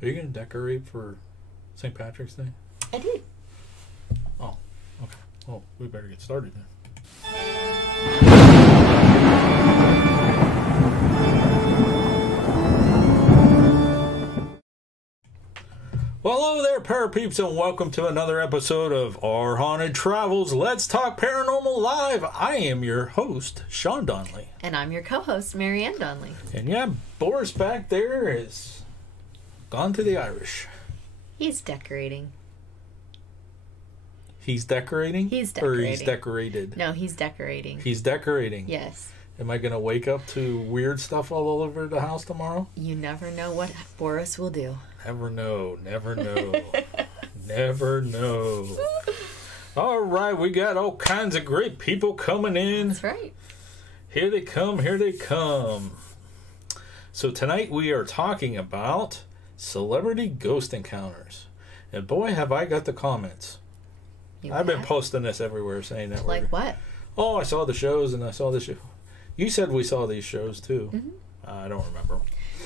Are you going to decorate for St. Patrick's Day? I did. Oh, okay. Well, we better get started then. Well, hello there, Parapeeps, and welcome to another episode of Our Haunted Travels. Let's Talk Paranormal Live. I am your host, Sean Donnelly. And I'm your co-host, Marianne Donnelly. And yeah, Boris back there is gone to the Irish. He's decorating. He's decorating? He's decorating. Or he's decorated? No, he's decorating. He's decorating? Yes. Am I going to wake up to weird stuff all over the house tomorrow? You never know what Boris will do. Never know. Never know. Never know. All right, we got all kinds of great people coming in. That's right. Here they come. Here they come. So tonight we are talking about celebrity ghost encounters. And boy, have I got the comments. I've been posting this everywhere saying that. Like what? Oh, I saw the shows and I saw the show. You said we saw these shows too. Mm-hmm. I don't remember.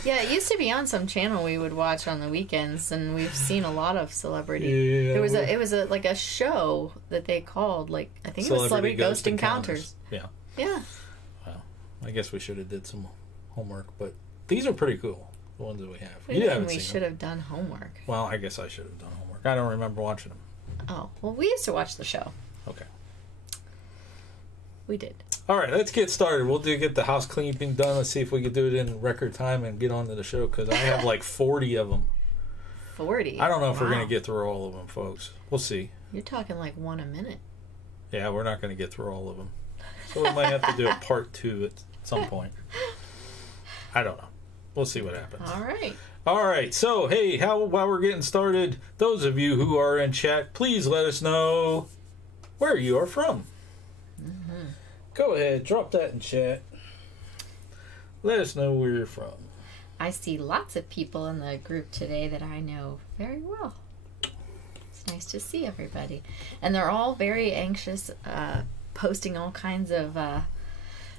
Yeah, it used to be on some channel we would watch on the weekends, and we've seen a lot of celebrity. Yeah, it was like a show that they called, like, I think it was Celebrity Ghost Encounters. Yeah. Yeah. Well, I guess we should have did some homework, but these are pretty cool. The ones that we have. We should have done homework. Well, I guess I should have done homework. I don't remember watching them. Oh, well, we used to watch the show. Okay. We did. All right, let's get started. We'll get the house cleaning done. Let's see if we can do it in record time and get on to the show, because I have like 40 of them. 40? I don't know if we're going to get through all of them, folks. We'll see. You're talking like one a minute. Yeah, we're not going to get through all of them. So we might have to do a part 2 at some point. I don't know. We'll see what happens. All right. All right. So, hey, while we're getting started, those of you who are in chat, please let us know where you are from. Mm-hmm. Go ahead, drop that in chat. Let us know where you're from. I see lots of people in the group today that I know very well. It's nice to see everybody. And they're all very anxious, posting all kinds of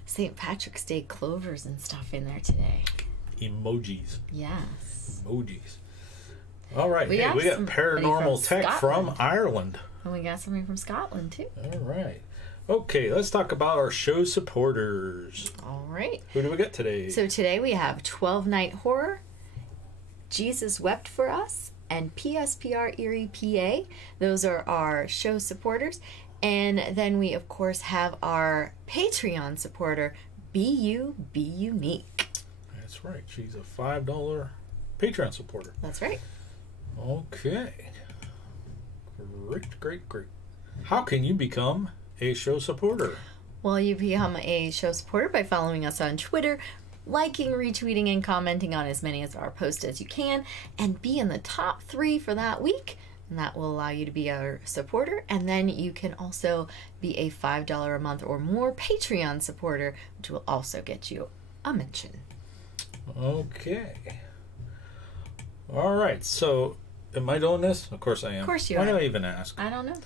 St. Patrick's Day clovers and stuff in there today. Emojis. Yes. Emojis. All right. We got paranormal tech Scotland. from Ireland. And we got somebody from Scotland, too. All right. Okay, let's talk about our show supporters. All right. Who do we got today? So today we have 12 Night Horror, Jesus Wept for Us, and PSPR Erie PA. Those are our show supporters. And then we, of course, have our Patreon supporter, Be You, Be Unique. That's right. She's a $5 Patreon supporter. That's right. Okay. Great. How can you become a show supporter? Well, you become a show supporter by following us on Twitter, liking, retweeting, and commenting on as many of our posts as you can, and be in the top 3 for that week. And that will allow you to be our supporter. And then you can also be a $5 a month or more Patreon supporter, which will also get you a mention. Okay. All right. So, am I doing this? Of course I am. Of course you are. are. Why did I even ask? I don't know.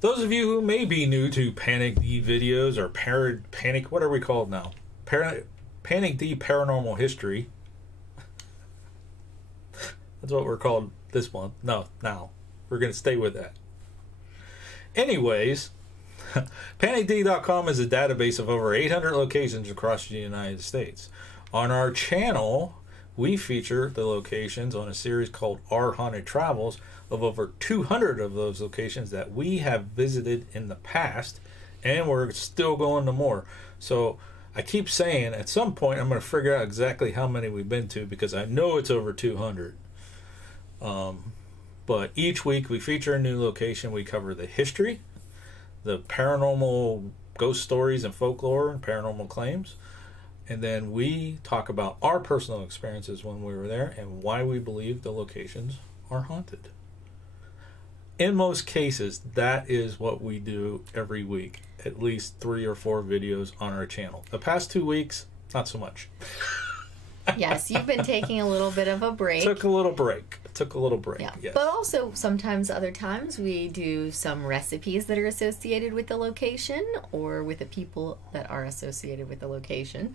Those of you who may be new to Panic D videos or Panic, what are we called now? Panic D Paranormal History. That's what we're called this month. No, now. We're going to stay with that. Anyways, PanicD.com is a database of over 800 locations across the United States. On our channel, we feature the locations on a series called Our Haunted Travels of over 200 of those locations that we have visited in the past, and we're still going to more. So I keep saying at some point I'm going to figure out exactly how many we've been to, because I know it's over 200. But each week we feature a new location. We cover the history, the paranormal ghost stories and folklore and paranormal claims. And then we talk about our personal experiences when we were there and why we believe the locations are haunted. In most cases, that is what we do every week. At least 3 or 4 videos on our channel. The past 2 weeks, not so much. Yes, you've been taking a little bit of a break. Took a little break. Yeah. Yes. But also, sometimes, other times, we do some recipes that are associated with the location or with the people that are associated with the location.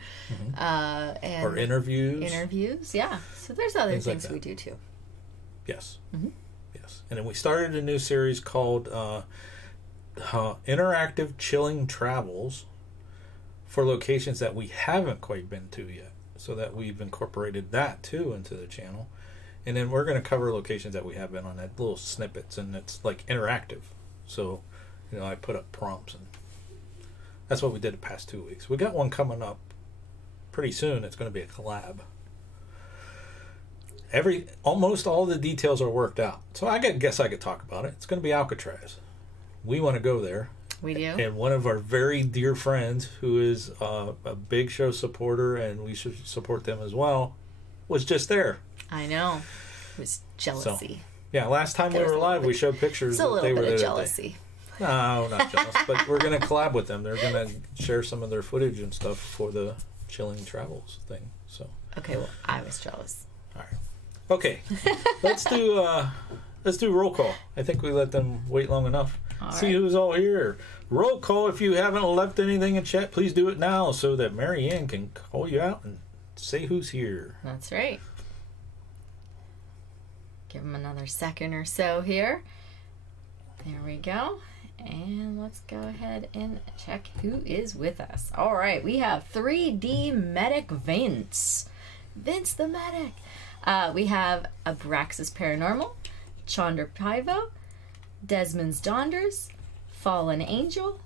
Mm-hmm. Or interviews. Interviews, yeah. So there's other things like we do, too. Yes. Mm-hmm. Yes. And then we started a new series called Interactive Chilling Travels for locations that we haven't quite been to yet. So that we've incorporated that too into the channel. And then we're going to cover locations that we have been on, that little snippets, and it's like interactive. So, I put up prompts, and that's what we did the past 2 weeks. We got one coming up pretty soon. It's going to be a collab. Almost all the details are worked out. So I guess I could talk about it. It's going to be Alcatraz. We want to go there. We do. And one of our very dear friends, who is a big show supporter, and we should support them as well, was just there. I know. It was jealousy. So, yeah, last time we were live, we showed pictures that they were there. It's a little bit of jealousy. No, not jealous. But we're going to collab with them. They're going to share some of their footage and stuff for the Chilling Travels thing. So. Okay, well, I was jealous. All right. Okay. Let's do roll call. I think we let them wait long enough. See who's all here. Roll call. If you haven't left anything in chat, please do it now so that Mary Ann can call you out and say who's here. That's right. Give them another second or so here. There we go. And let's go ahead and check who is with us. All right, we have 3D Medic Vince. Vince the Medic. We have Abraxas Paranormal, Chandra Pivo, Desmond's Donders, Fallen Angel,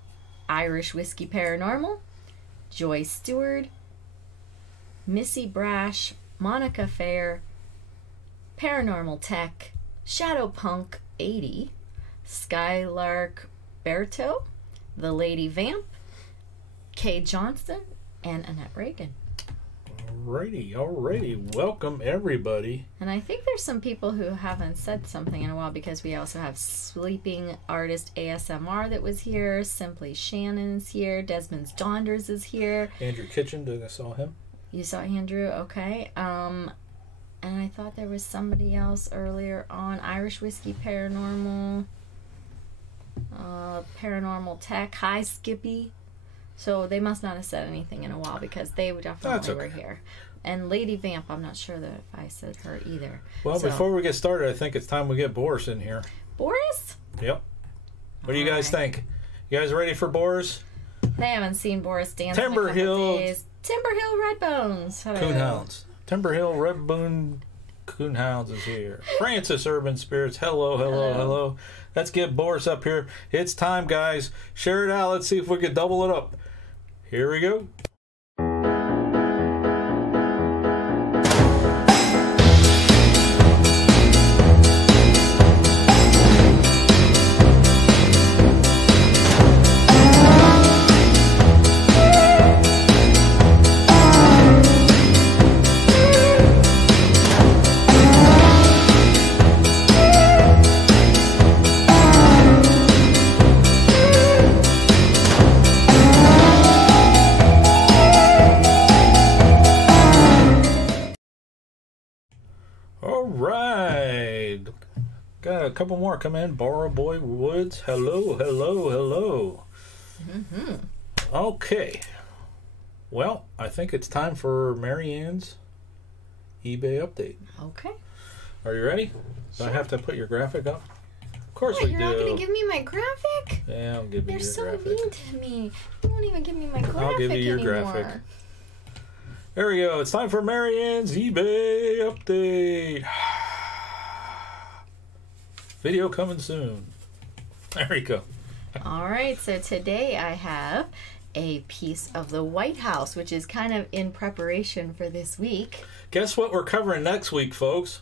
Irish Whiskey Paranormal, Joy Stewart, Missy Brash, Monica Fair, Paranormal Tech, Shadow Punk 80, Skylark Berto, The Lady Vamp, Kay Johnston, and Annette Reagan. Alrighty. Welcome, everybody. And I think there's some people who haven't said something in a while, because we also have Sleeping Artist ASMR that was here, Simply Shannon's here, Desmond's Donders is here. Andrew Kitchen, I saw him. You saw Andrew? Okay. And I thought there was somebody else earlier on. Irish Whiskey Paranormal, Paranormal Tech. Hi, Skippy. So they must not have said anything in a while, because they definitely were here. And Lady Vamp, I'm not sure that if I said her either. Well, before we get started, I think it's time we get Boris in here. Boris? Yep. What do you guys think? You guys ready for Boris? They haven't seen Boris dance in a couple days. Timber Hill Redbones. Hello. Coonhounds. Timber Hill Redbone Coonhounds is here. Francis Urban Spirits. Hello. Let's get Boris up here. It's time, guys. Share it out. Let's see if we can double it up. Here we go. Got a couple more come in. Borrow Boy Woods. Hello. Mm-hmm. Okay. Well, I think it's time for Mary Ann's eBay update. Okay. Are you ready? Sure. Do I have to put your graphic up? Of course we do. You're not going to give me my graphic? Yeah, I'll give you your graphic. You're so mean to me. You won't even give me my graphic I'll give you your anymore. graphic. There we go. It's time for Mary Ann's eBay update. Video coming soon. There we go. All right, so today I have a piece of the White House, which is kind of in preparation for this week. Guess what we're covering next week, folks?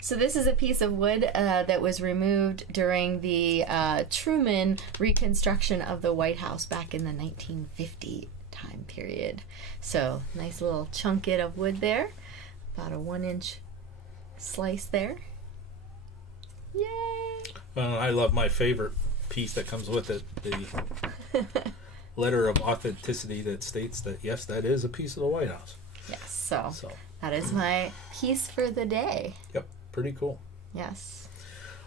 So this is a piece of wood that was removed during the Truman reconstruction of the White House back in the 1950 time period. So nice little chunket of wood there. About a 1-inch slice there. Yay! I love my favorite piece that comes with it, the letter of authenticity that states that, yes, that is a piece of the White House. Yes, so that is my piece for the day. Yep, pretty cool. Yes.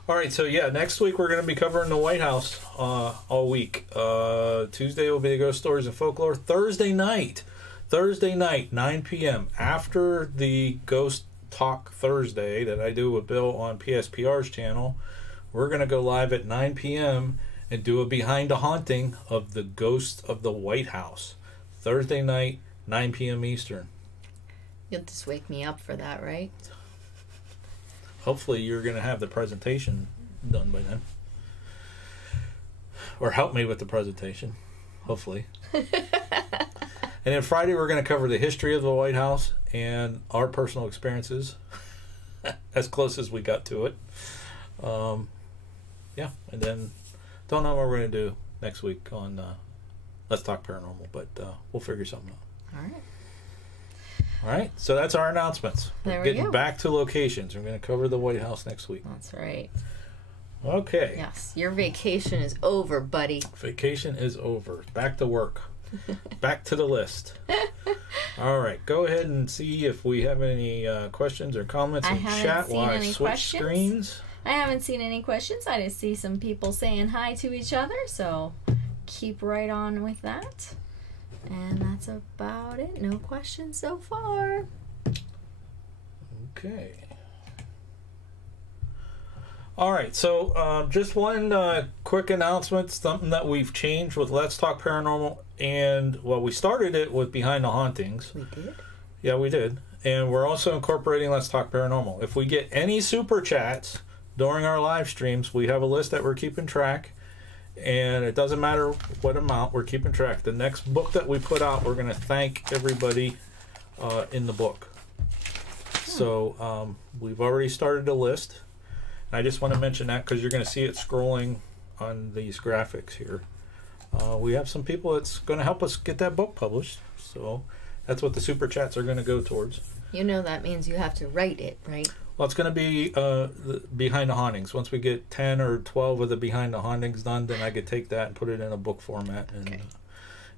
All right, so yeah, next week we're going to be covering the White House all week. Tuesday will be the Ghost Stories and Folklore. Thursday night, 9 p.m., after the Ghost Talk Thursday that I do with Bill on PSPR's channel. We're going to go live at 9 p.m. and do a Behind the Haunting of the Ghost of the White House. Thursday night, 9 p.m. Eastern. You'll just wake me up for that, right? Hopefully you're going to have the presentation done by then. Or help me with the presentation. Hopefully. And then Friday we're going to cover the history of the White House and our personal experiences. As close as we got to it. Yeah, and then don't know what we're going to do next week on Let's Talk Paranormal, but we'll figure something out. All right. All right, so that's our announcements. We're getting back to locations. We're going to cover the White House next week. That's right. Okay. Yes, your vacation is over, buddy. Vacation is over. Back to work. Back to the list. All right, go ahead and see if we have any questions or comments in chat while I switch screens. I haven't seen any questions. I just see some people saying hi to each other, so keep right on with that. And that's about it. No questions so far. Okay. All right, so just one quick announcement, something that we've changed with Let's Talk Paranormal. And, well, we started it with Behind the Hauntings. We did? Yeah, we did. And we're also incorporating Let's Talk Paranormal. If we get any super chats during our live streams, we have a list that we're keeping track. And it doesn't matter what amount, we're keeping track. The next book that we put out, we're going to thank everybody in the book. So we've already started a list. And I just want to mention that because you're going to see it scrolling on these graphics here. We have some people that's going to help us get that book published. So that's what the super chats are going to go towards. You know that means you have to write it, right? Well, it's going to be the Behind the Hauntings. Once we get 10 or 12 of the Behind the Hauntings done, then I could take that and put it in a book format. And, okay.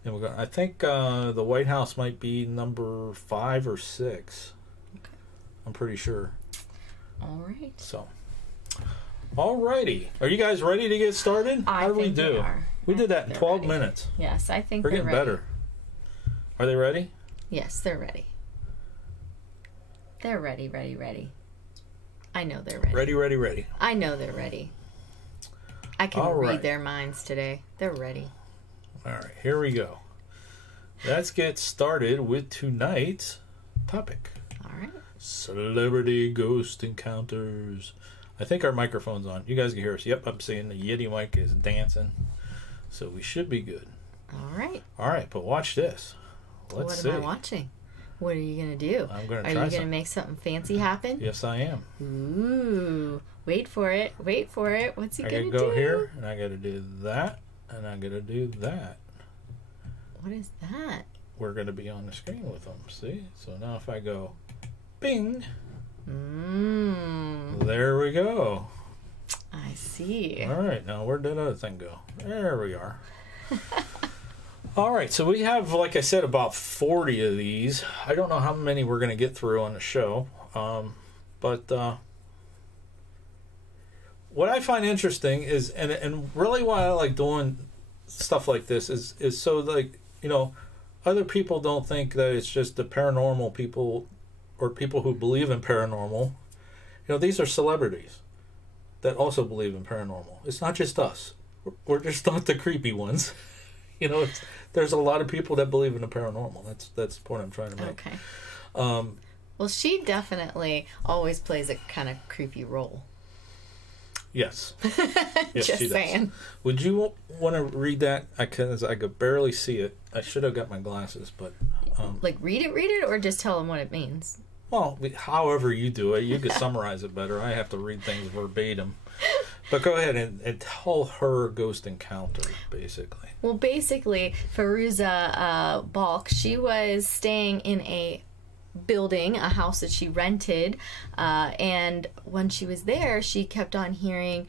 And we're going. I think the White House might be number 5 or 6. Okay. I'm pretty sure. All right. So, all righty. Are you guys ready to get started? How do we do? We did that in 12 ready. minutes. Yes, I think we're getting better. Are they ready? Yes, they're ready. They're ready. I know they're ready. Ready. I know they're ready. I can read their minds today. They're ready. All right, here we go. Let's get started with tonight's topic. All right. Celebrity ghost encounters. I think our microphone's on. You guys can hear us. Yep, I'm seeing the Yeti mic is dancing. So we should be good. All right. All right, but watch this. Let's see. What am I watching? What are you going to do? I'm going to try something. Are you going to make something fancy happen? Yes, I am. Ooh. Wait for it. What's he going to do? I got to go here, and I got to do that, and I got to do that. What is that? We're going to be on the screen with them, see? So now if I go, bing. There we go. I see. All right, now where'd that other thing go? There we are. All right, so we have, like I said, about 40 of these. I don't know how many we're going to get through on the show, but what I find interesting is, and really why I like doing stuff like this is so, like, you know, other people don't think that it's just the paranormal people or people who believe in paranormal. You know, these are celebrities that also believe in paranormal. It's not just us. We're just not the creepy ones. You know, there's a lot of people that believe in the paranormal. That's the point I'm trying to make. Okay. Well, she definitely always plays a kind of creepy role. Yes. Yes, just saying. Would you want to read that? I could barely see it. I should have got my glasses, but like read it, or just tell them what it means. Well, however you do it, you could summarize it better. I have to read things verbatim. But go ahead and tell her ghost encounter, basically. Well, basically, Firuza Balk, she was staying in a building, a house that she rented, and when she was there, she kept on hearing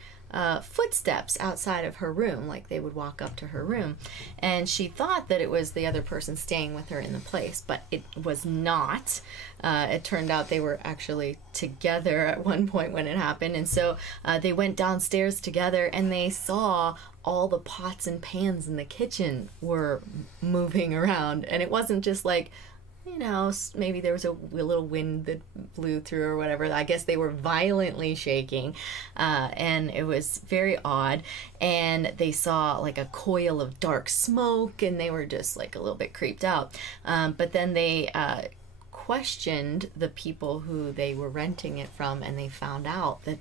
footsteps outside of her room, like they would walk up to her room, and she thought that it was the other person staying with her in the place, but it was not. It turned out they were actually together at one point when it happened, and so they went downstairs together, and they saw all the pots and pans in the kitchen were moving around, and it wasn't just like you know, maybe there was a little wind that blew through or whatever. I guess they were violently shaking, and it was very odd. And they saw like a coil of dark smoke, and they were just like a little bit creeped out. But then they questioned the people who they were renting it from, and they found out that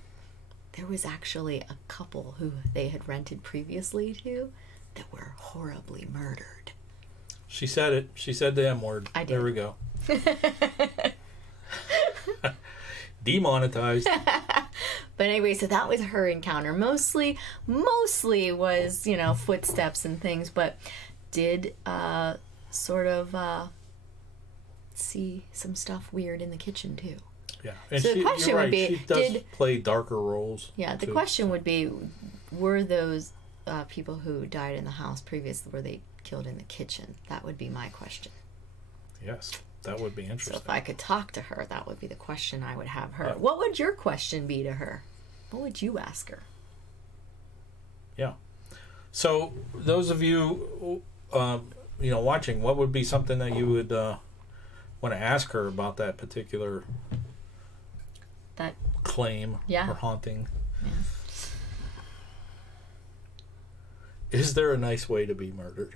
there was actually a couple who they had rented previously to that were horribly murdered. She said it. She said the M word. I did. There we go. Demonetized. But anyway, so that was her encounter. Mostly was, you know, footsteps and things, but did sort of see some stuff weird in the kitchen too. Yeah. And so the question would be, she does play darker roles. Yeah, the too. question would be, were those people who died in the house previously, were they killed in the kitchen? That would be my question. Yes, that would be interesting. So if I could talk to her, that would be the question I would have her. What would your question be to her? What would you ask her? Yeah. So those of you, you know, watching, what would be something that you would want to ask her about that particular claim or haunting? Yeah. Is there a nice way to be murdered?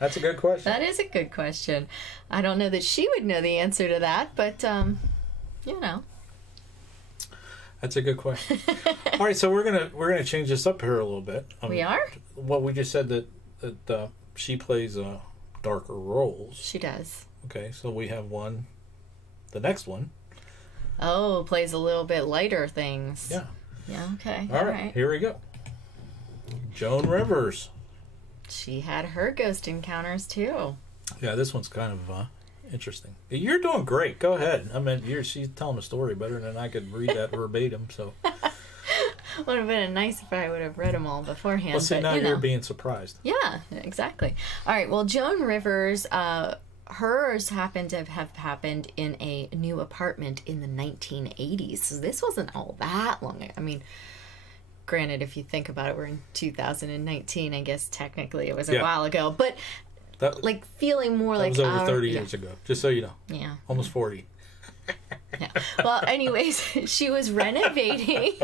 That's a good question. That is a good question. I don't know that she would know the answer to that, but, you know. That's a good question. All right, so we're gonna change this up here a little bit. We are? Well, we just said that she plays darker roles. She does. Okay, so we have one. The next one. Oh, plays a little bit lighter things. Yeah. Yeah, okay. All right, here we go. Joan Rivers. She had her ghost encounters too. Yeah, this one's kind of interesting. You're doing great. Go ahead. I mean, she's telling the story better than I could read that verbatim. So would have been nice if I would have read them all beforehand. Well, see, but, now you know. you're being surprised. Yeah, exactly. All right. Well, Joan Rivers, hers happened to have happened in a new apartment in the 1980s. So this wasn't all that long. I mean, granted, if you think about it, we're in 2019. I guess technically it was a while ago, but like feeling more like that was over 30 years ago. Just so you know. Yeah. Almost 40. Yeah. Well, anyways, she was renovating.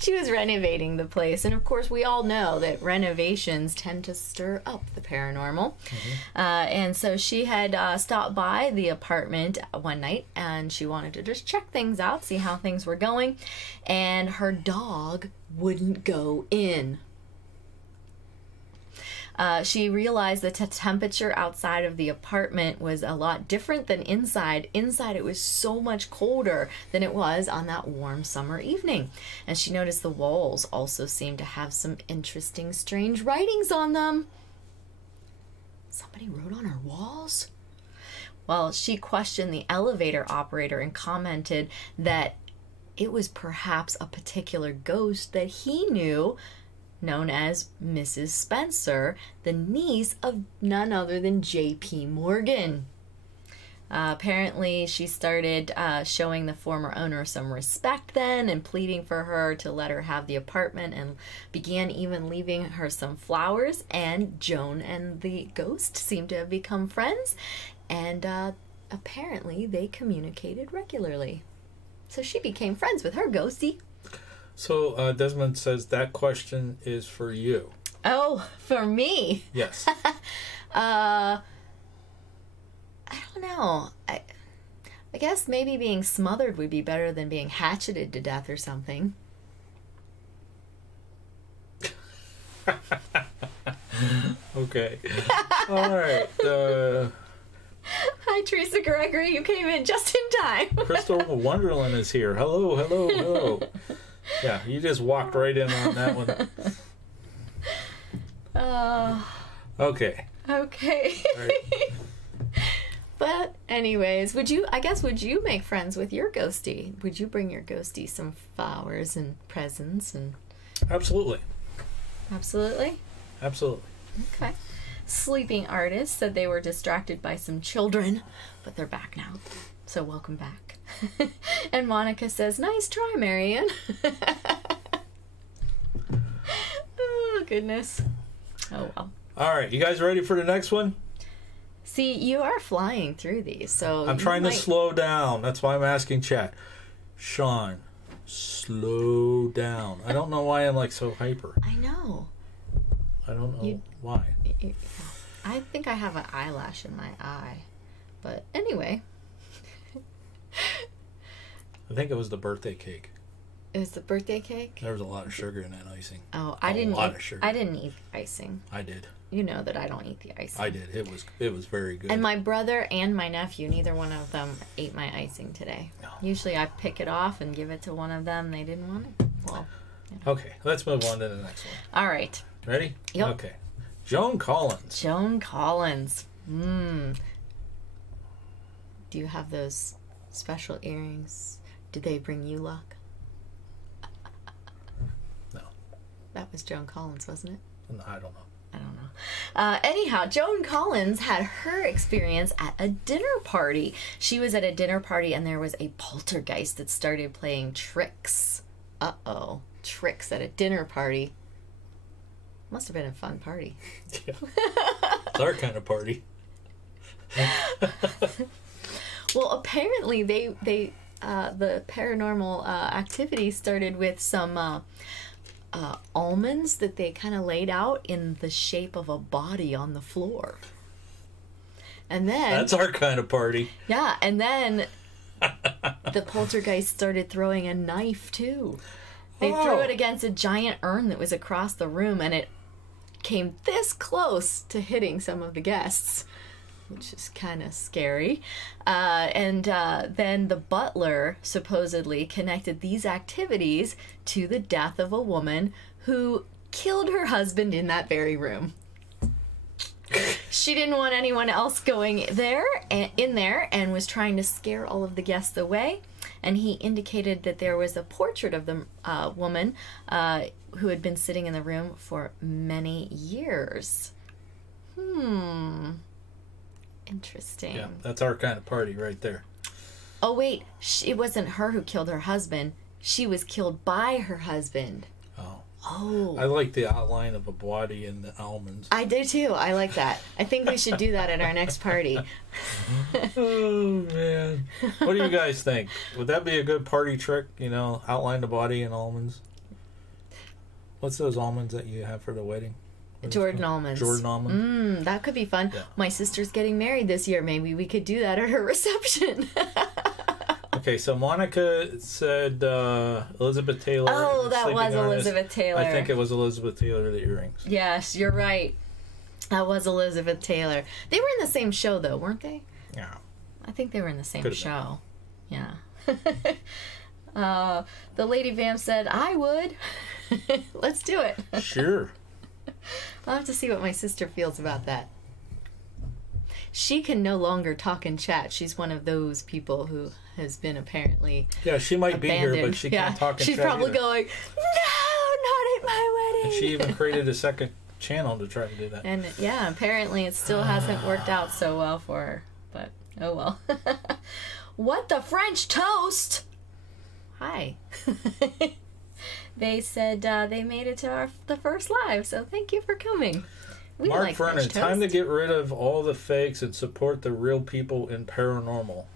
She was renovating the place, and of course, we all know that renovations tend to stir up the paranormal. Mm-hmm. And so she had stopped by the apartment one night, and she wanted to just check things out, see how things were going, and her dog wouldn't go in. She realized that the temperature outside of the apartment was a lot different than inside. Inside, it was so much colder than it was on that warm summer evening. And she noticed the walls also seemed to have some interesting, strange writings on them. Somebody wrote on her walls? Well, she questioned the elevator operator and commented that it was perhaps a particular ghost that he knew, known as Mrs. Spencer, the niece of none other than J.P. Morgan. Apparently, she started showing the former owner some respect then and pleading for her to let her have the apartment, and began even leaving her some flowers. And Joan and the ghost seemed to have become friends, and apparently they communicated regularly. So she became friends with her ghostie. So Desmond says that question is for you. Oh, for me? Yes. I don't know. I guess maybe being smothered would be better than being hatcheted to death or something. Okay. All right. Hi, Teresa Gregory. You came in just in time. Crystal Wonderland is here. Hello, hello, hello. Yeah, you just walked right in on that one. Okay. Okay. Right. But anyways, would you make friends with your ghostie? Would you bring your ghostie some flowers and presents and Absolutely. Absolutely? Absolutely. Okay. Sleeping artists said they were distracted by some children, but they're back now. So welcome back. And Monica says, nice try, Marianne. Oh, goodness. Oh, well. All right. You guys ready for the next one? See, you are flying through these, so I'm trying to slow down. That's why I'm asking chat. Sean, slow down. I don't know why I'm like so hyper. I know. I don't know why. I think I have an eyelash in my eye. But anyway. I think it was the birthday cake. It was the birthday cake? There was a lot of sugar in that icing. Oh, I didn't eat icing. I did. You know that I don't eat the icing. I did. It was very good. And my brother and my nephew, neither one of them ate my icing today. No. Usually I pick it off and give it to one of them. They didn't want it. Well, yeah. Okay, let's move on to the next one. All right. Ready? Yep. Okay. Joan Collins. Joan Collins. Do you have those special earrings? Did they bring you luck? No. That was Joan Collins, wasn't it? No, I don't know. I don't know. Anyhow, Joan Collins had her experience at a dinner party. She was at a dinner party and there was a poltergeist that started playing tricks. Uh-oh. Tricks at a dinner party. Must have been a fun party. Yeah. It's our kind of party. Well, apparently the paranormal activity started with some almonds that they kind of laid out in the shape of a body on the floor. And then... That's our kind of party. Yeah, and then the poltergeist started throwing a knife, too. They threw it against a giant urn that was across the room, and it came this close to hitting some of the guests, which is kind of scary. And then the butler supposedly connected these activities to the death of a woman who killed her husband in that very room. She didn't want anyone else going in there and was trying to scare all of the guests away. And he indicated that there was a portrait of the woman who had been sitting in the room for many years. Interesting. Yeah, that's our kind of party right there. Oh, wait. It wasn't her who killed her husband. She was killed by her husband. Oh. I like the outline of a body and the almonds. I do, too. I like that. I think we should do that at our next party. Oh, man. What do you guys think? Would that be a good party trick, outline the body in almonds? What's those almonds that you have for the wedding? Jordan almonds. Jordan almonds. That could be fun. Yeah. My sister's getting married this year. Maybe we could do that at her reception. Okay, so Monica said Elizabeth Taylor. Oh, that was Elizabeth Taylor. I think it was Elizabeth Taylor, the earrings. Yes, you're right. That was Elizabeth Taylor. They were in the same show, though, weren't they? Yeah. I think they were in the same show. Been. Yeah. The Lady Vamp said, I would. Let's do it. Sure. I'll have to see what my sister feels about that. She can no longer talk and chat. She's one of those people who has been apparently she might abandoned. be here, but she can't talk and She's chat probably either. going, no, not at my wedding. And she even created a second channel to try to do that. And yeah, apparently it still hasn't worked out so well for her. But oh well. What the French toast? Hi. They said they made it to the first live, so thank you for coming. We Mark like Vernon, French time to toast. get rid of all the fakes and support the real people in paranormal.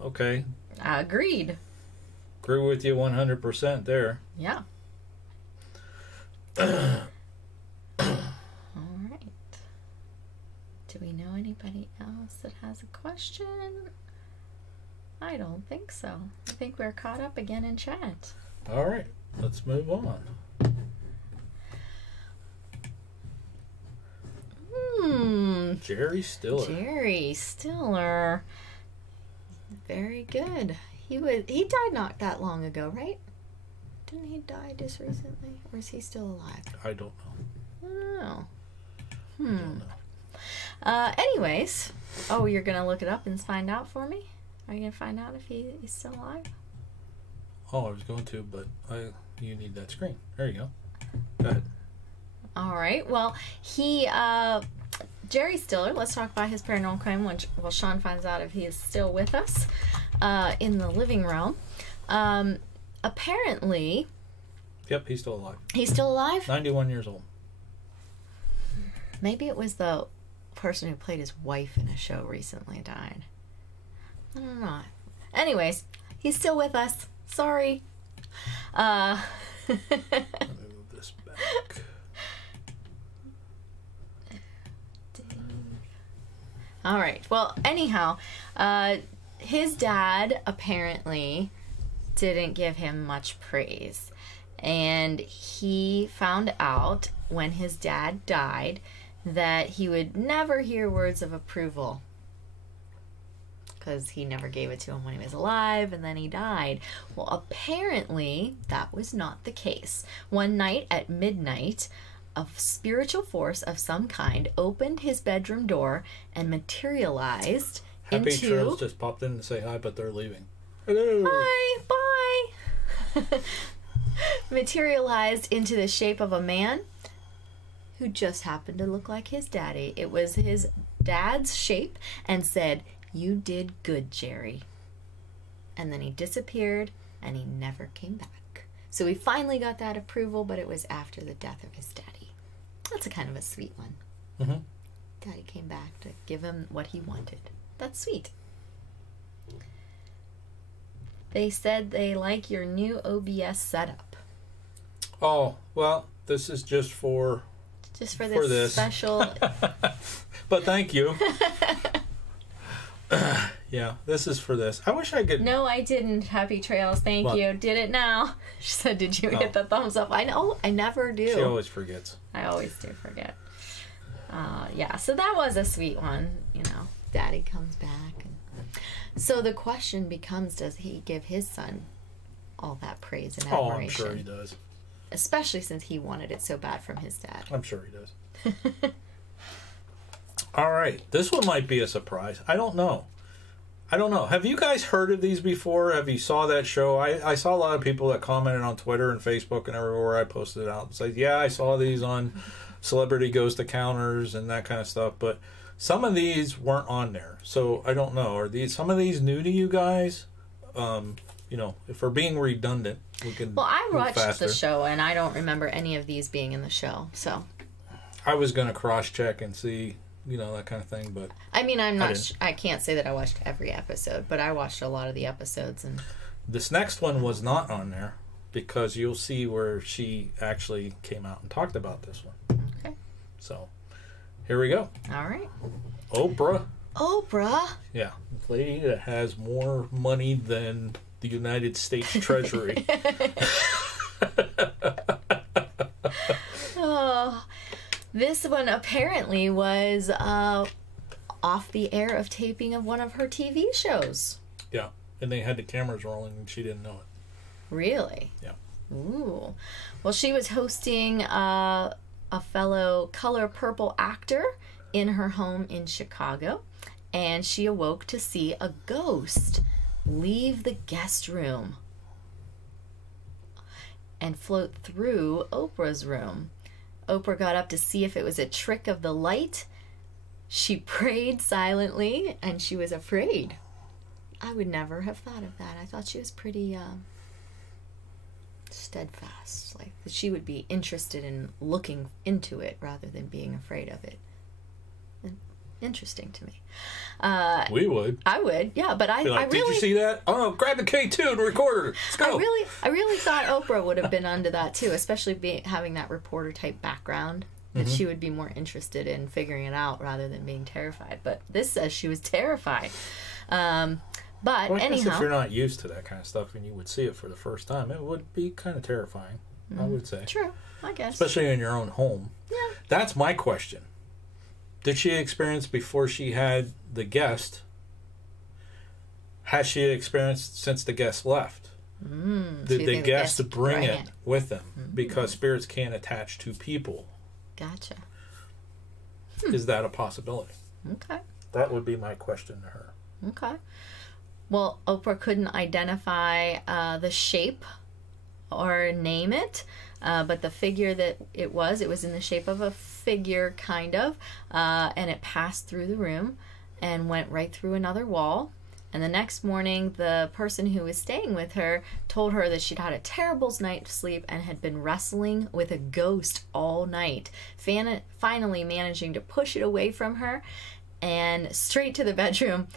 Okay. Agreed. Agree with you 100% there. Yeah. All right. Do we know anybody else that has a question? I don't think so. I think we're caught up again in chat. All right. Let's move on. Jerry Stiller. Jerry Stiller. Very good. He died not that long ago, right? Didn't he die just recently? Or is he still alive? I don't know. I don't know. I don't know. Anyways. Oh, you're going to look it up and find out for me? Are you going to find out if he's still alive? Oh, I was going to, but you need that screen. There you go. Go ahead. All right. Well, Jerry Stiller, let's talk about his paranormal claim while Sean finds out if he is still with us in the living room. Apparently... Yep, he's still alive. He's still alive? 91 years old. Maybe it was the person who played his wife in a show recently died. I don't know. Anyways, he's still with us. Sorry. Let me move this back. All right. Well, anyhow, his dad apparently didn't give him much praise. And he found out when his dad died that he would never hear words of approval, because he never gave it to him when he was alive, and then he died. Well, apparently that was not the case. One night at midnight, a spiritual force of some kind opened his bedroom door and materialized Happy into... Trails just popped in to say hi, but they're leaving. Hello. Hi, bye. Materialized into the shape of a man who just happened to look like his daddy. It was his dad's shape, and said, "You did good, Jerry." And then he disappeared, and he never came back. So he finally got that approval, but it was after the death of his daddy. That's a kind of a sweet one. Mm-hmm. Daddy came back to give him what he wanted. That's sweet. They said they like your new OBS setup. Oh, well, this is just for this special... But thank you. Yeah, this is for this. I wish I could... No, I didn't. Happy trails. Thank you. Did it now. She said, did you hit the thumbs up? I know. I never do. She always forgets. I always do forget. Yeah, so that was a sweet one. You know, Daddy comes back. So the question becomes, does he give his son all that praise and admiration? Oh, I'm sure he does. Especially since he wanted it so bad from his dad. I'm sure he does. All right. This one might be a surprise. I don't know. Have you guys heard of these before? Have you saw that show? I saw a lot of people that commented on Twitter and Facebook and everywhere I posted it out. It's like, yeah, I saw these on Celebrity Goes to Counters and that kind of stuff. But some of these weren't on there. So I don't know. Are some of these new to you guys? You know, if we're being redundant, we can. Well, I watched the show and I don't remember any of these being in the show. So I was going to cross-check and see, you know, that kind of thing, but I mean, I can't say that I watched every episode, but I watched a lot of the episodes. And this next one was not on there because you'll see where she actually came out and talked about this one. Okay. So here we go. All right. Oprah. Yeah, the lady that has more money than the United States Treasury. Oh, this one apparently was off the air of taping of one of her TV shows. Yeah, and they had the cameras rolling and she didn't know it. Really? Yeah. Ooh. Well, she was hosting a fellow Color Purple actor in her home in Chicago, and she awoke to see a ghost leave the guest room and float through Oprah's room. Oprah got up to see if it was a trick of the light. She prayed silently, and she was afraid. I would never have thought of that. I thought she was pretty steadfast, like that she would be interested in looking into it rather than being afraid of it. Interesting to me. We would. I would, yeah, but I really... Did you see that? Oh no, grab the K2 and record it. Let's go. I really thought Oprah would have been onto that too, especially having that reporter type background. That she would be more interested in figuring it out rather than being terrified. But this says she was terrified. But well, anyhow, if you're not used to that kind of stuff and you would see it for the first time, it would be kind of terrifying. I would say. True, I guess. Especially in your own home. Yeah. That's my question. Did she experience before she had the guest? Has she experienced since the guest left? Did the guest bring it with them? Because spirits can't attach to people. Gotcha. Is that a possibility? Okay. That would be my question to her. Okay. Well, Oprah couldn't identify the shape or name it, but the figure that it was in the shape of a figure, kind of, and it passed through the room and went right through another wall And the next morning, the person who was staying with her told her that she'd had a terrible night's sleep and had been wrestling with a ghost all night, finally managing to push it away from her and straight to the bedroom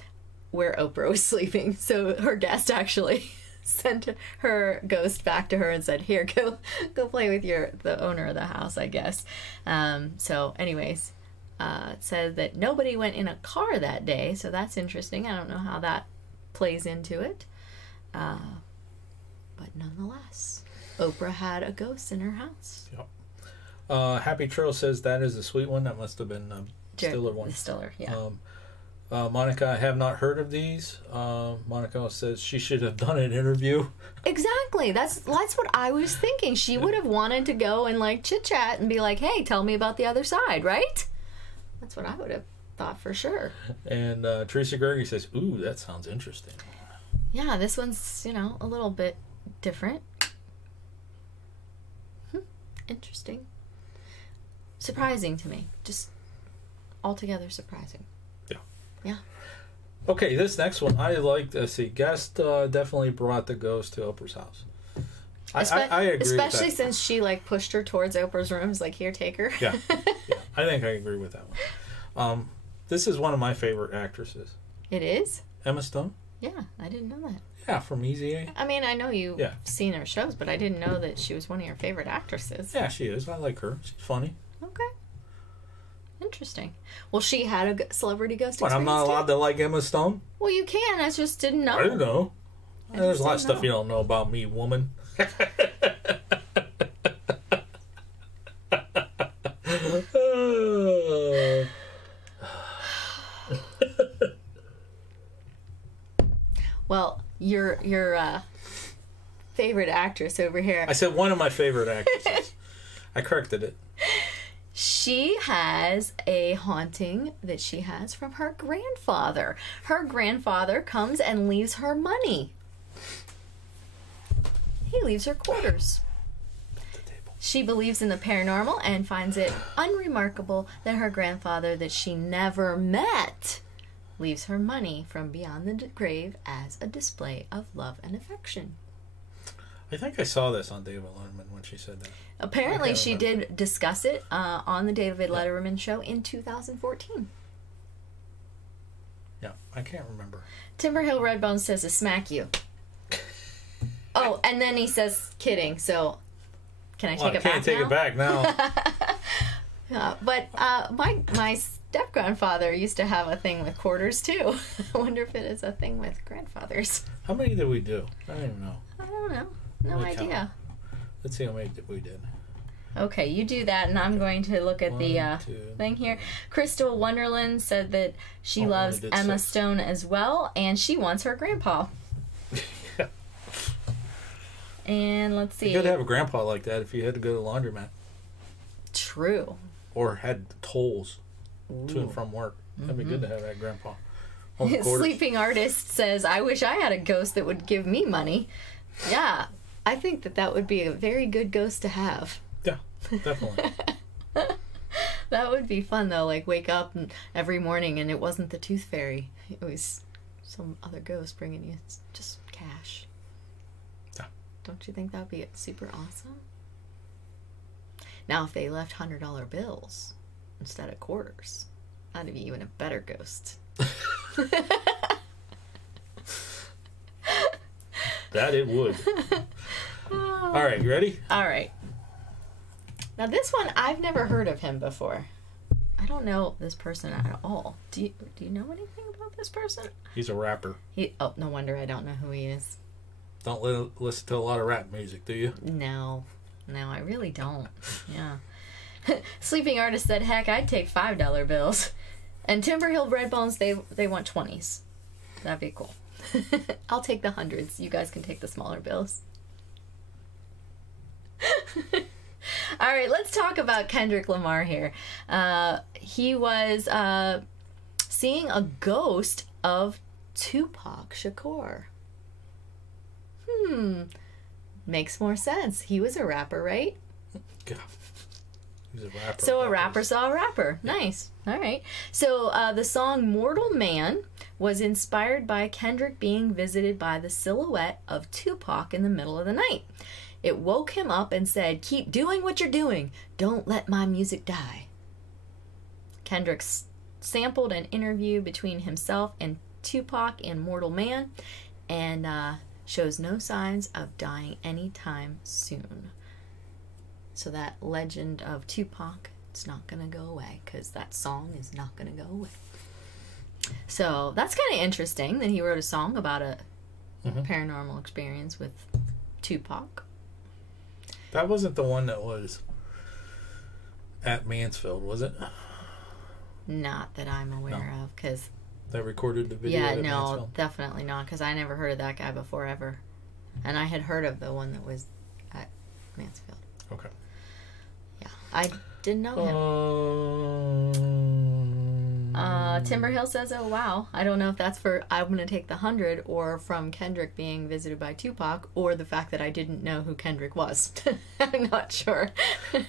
where Oprah was sleeping. So her guest actually sent her ghost back to her and said, "Here, go play with the owner of the house, I guess." So anyways, it says that nobody went in a car that day, so that's interesting. I don't know how that plays into it. But nonetheless, Oprah had a ghost in her house. Yep. Happy Trail says that is a sweet one. That must have been Stiller one. The Stiller, yeah. Monica, I have not heard of these. Monica says she should have done an interview. Exactly. That's what I was thinking. She would have wanted to go and like chit chat and be like, "Hey, tell me about the other side," right? That's what I would have thought for sure. And Teresa Gregory says, "Ooh, that sounds interesting." Yeah, this one's, a little bit different. Interesting. Surprising to me. Just altogether surprising. Yeah. Okay, this next one I like to see. Guest definitely brought the ghost to Oprah's house. I agree. Especially with that. Since she pushed her towards Oprah's rooms, here, take her. Yeah. I think I agree with that one. This is one of my favorite actresses. It is? Emma Stone. Yeah, I didn't know that. Yeah, from Easy A. I mean, I know you've seen her shows, but I didn't know that she was one of your favorite actresses. Yeah, she is. I like her. She's funny. Okay. Interesting. Well, she had a celebrity ghost But experience. I'm not allowed to like Emma Stone? Well, you can. I just didn't know. I didn't know. There's a lot of stuff you don't know about me, woman. Well, your favorite actress over here. I said one of my favorite actresses. I corrected it. She has a haunting that she has from her grandfather. Her grandfather comes and leaves her money. He leaves her quarters. She believes in the paranormal and finds it unremarkable that her grandfather, that she never met, leaves her money from beyond the grave as a display of love and affection. I think I saw this on David Letterman when she said that. Apparently, she did discuss it on the David Letterman show in 2014. Yeah, I can't remember. Timberhill Redbone says to smack you. Oh, and then he says, "Kidding." So, can I take it back now? I can't take it back now. But my step-grandfather used to have a thing with quarters, too. I wonder if it is a thing with grandfathers. How many did we do? I don't even know. I don't know. No idea. Let's see how many we did. Okay, you do that, and I'm going to look at the thing here. Crystal Wonderland said that she loves Emma Stone as well, and she wants her grandpa. Yeah. And let's see. You could have a grandpa like that if you had to go to the laundromat. True. Or had tolls to and from work. That'd be good to have that grandpa. Sleeping Artist says, "I wish I had a ghost that would give me money." Yeah, I think that would be a very good ghost to have. Yeah, definitely. That would be fun, though. Wake up every morning and it wasn't the Tooth Fairy. It was some other ghost bringing you just cash. Yeah. Don't you think that would be super awesome? Now, if they left $100 bills instead of quarters, that'd be even a better ghost. That it would. All right, you ready? All right. Now this one, I've never heard of him before. I don't know this person at all. Do you know anything about this person? He's a rapper. Oh, no wonder I don't know who he is. Don't listen to a lot of rap music, do you? No, I really don't. Yeah. Sleeping Artist said, "Heck, I'd take $5 bills." And Timberhill Redbones, they want 20s. That'd be cool. I'll take the hundreds. You guys can take the smaller bills. All right, let's talk about Kendrick Lamar here. He was seeing a ghost of Tupac Shakur. Makes more sense. He was a rapper, right? Yeah. He's a rapper. So a rapper saw a rapper. Yeah. Nice. All right. So the song Mortal Man was inspired by Kendrick being visited by the silhouette of Tupac in the middle of the night. It woke him up and said, "Keep doing what you're doing. Don't let my music die." Kendrick sampled an interview between himself and Tupac in Mortal Man and shows no signs of dying anytime soon. So that legend of Tupac, it's not going to go away because that song is not going to go away. So that's kind of interesting that he wrote a song about a paranormal experience with Tupac. That wasn't the one that was at Mansfield, was it? Not that I'm aware of, because... That recorded the video Yeah, at no, Mansfield? definitely not, because I never heard of that guy before, ever. And I had heard of the one that was at Mansfield. Okay. Yeah, I didn't know him. Timberhill says, "Oh wow, I don't know if that's for I'm gonna take the 100 or from Kendrick being visited by Tupac or the fact that I didn't know who Kendrick was." I'm not sure.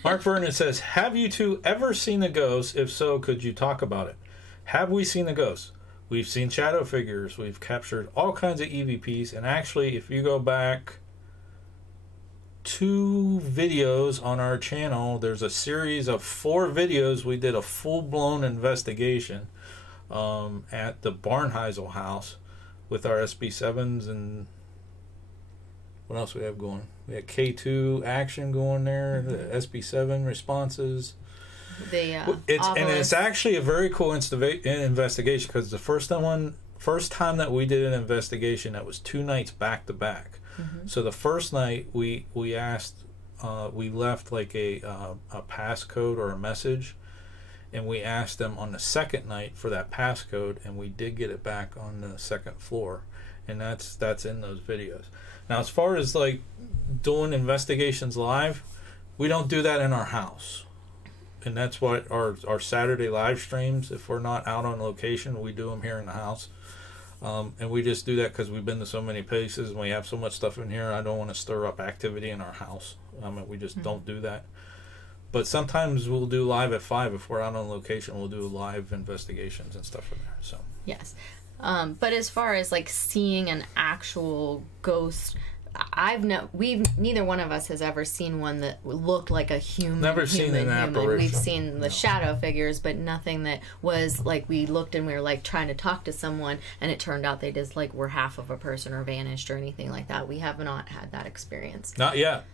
Mark Vernon says, "Have you two ever seen a ghost? If so, could you talk about it?" Have we seen a ghost? We've seen shadow figures. We've captured all kinds of EVPs. And actually, if you go back 2 videos on our channel, there's a series of 4 videos. We did a full-blown investigation at the Barnheisel house with our SB7s and what else we have going? We had K2 action going there, the SB7 responses. It's actually a very cool investigation because the first time that we did an investigation, that was 2 nights back to back. So the first night we asked, we left like a passcode or a message, and we asked them on the second night for that passcode, and we did get it back on the second floor, and that's in those videos. Now, as far as like doing investigations live, we don't do that in our house. And that's what our Saturday live streams, if we're not out on location, we do them here in the house. And we just do that because we've been to so many places and we have so much stuff in here. I don't want to stir up activity in our house. We just don't do that. But sometimes we'll do live at 5 if we're out on location. We'll do live investigations and stuff from there. So yes, but as far as like seeing an actual ghost, neither one of us has ever seen one that looked like a human. Never seen an apparition. We've seen the shadow figures, but nothing that was like we looked and we were like trying to talk to someone, and it turned out they just like were half of a person or vanished or anything like that. We have not had that experience. Not yet.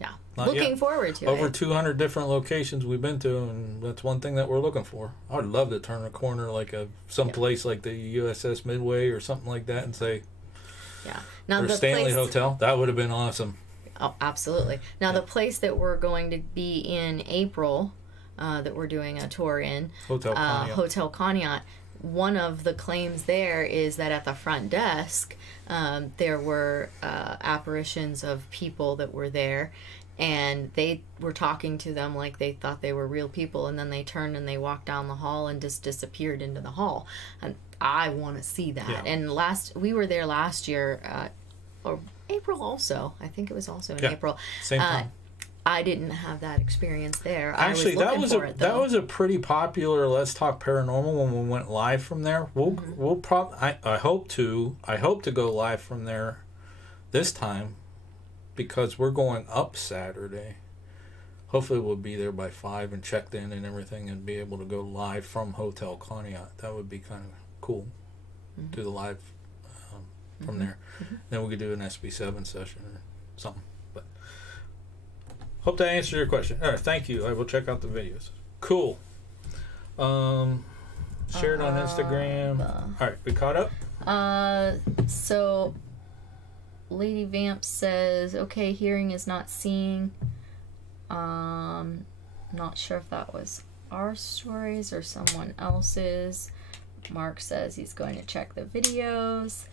Yeah, Not looking yet. forward to Over it. 200 different locations we've been to, and that's one thing that we're looking for. I'd love to turn a corner like place like the USS Midway or something like that and say, yeah. Now or the Stanley Hotel. That would have been awesome. Oh, absolutely. Now the place that we're going to be in April, that we're doing a tour in, Hotel Conneaut. Hotel Conneaut. One of the claims there is that at the front desk, there were apparitions of people that were there, and they were talking to them like they thought they were real people, and then they turned and they walked down the hall and just disappeared into the hall. And I want to see that. Yeah. And we were there last year, or April also. I think it was also in April. Same time. I didn't have that experience there. Actually, that was a pretty popular Let's Talk Paranormal when we went live from there. I hope to go live from there this time because we're going up Saturday. Hopefully, we'll be there by 5 and checked in and everything, and be able to go live from Hotel Conneaut. That would be kind of cool. Do the live from there. Then we could do an SB7 session or something. But hope that answered your question. All right, thank you. I will check out the videos. Cool. Shared on Instagram. All right, we caught up? So Lady Vamp says, okay, hearing is not seeing. Not sure if that was our stories or someone else's. Mark says he's going to check the videos.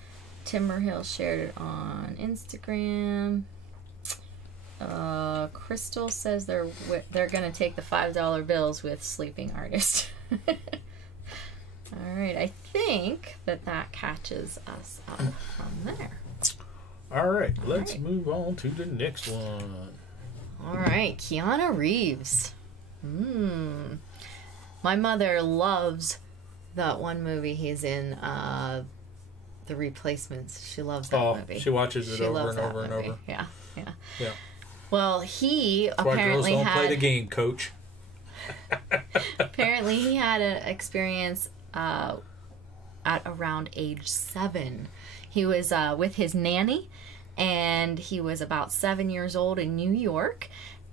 Timberhill shared it on Instagram. Crystal says they're going to take the $5 bills with Sleeping Artist. All right, I think that catches us up from there. All right, let's move on to the next one. All right, Keanu Reeves. My mother loves that one movie he's in, The Replacements. She loves that movie. She watches it over and over and over. Yeah. Well, he That's apparently why girls don't had... play the game, Coach. Apparently he had an experience at around age 7. He was with his nanny, and he was about 7 years old in New York,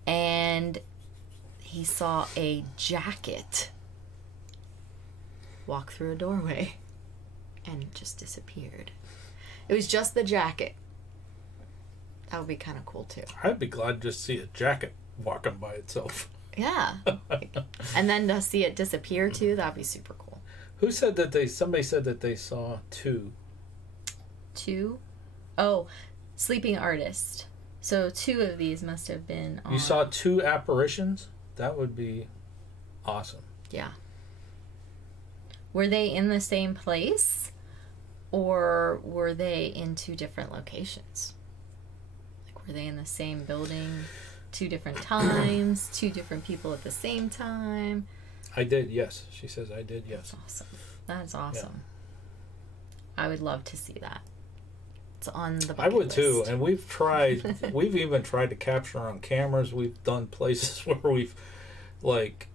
and he saw a jacket walk through a doorway and just disappeared. It was just the jacket. That would be kind of cool too. I'd be glad to just see a jacket walking by itself. Yeah. And then to see it disappear too, that'd be super cool. Who said that somebody said that they saw 2? 2? Oh, Sleeping Artist. So 2 of these must have been on... You saw 2 apparitions? That would be awesome. Yeah. Were they in the same place? Or were they in 2 different locations? Like, were they in the same building 2 different times? 2 different people at the same time? I did, yes. She says I did, yes. That's awesome. That's awesome. Yeah. I would love to see that. It's on the bucket I would list. too, and we've even tried to capture on cameras. We've done places where we've, like,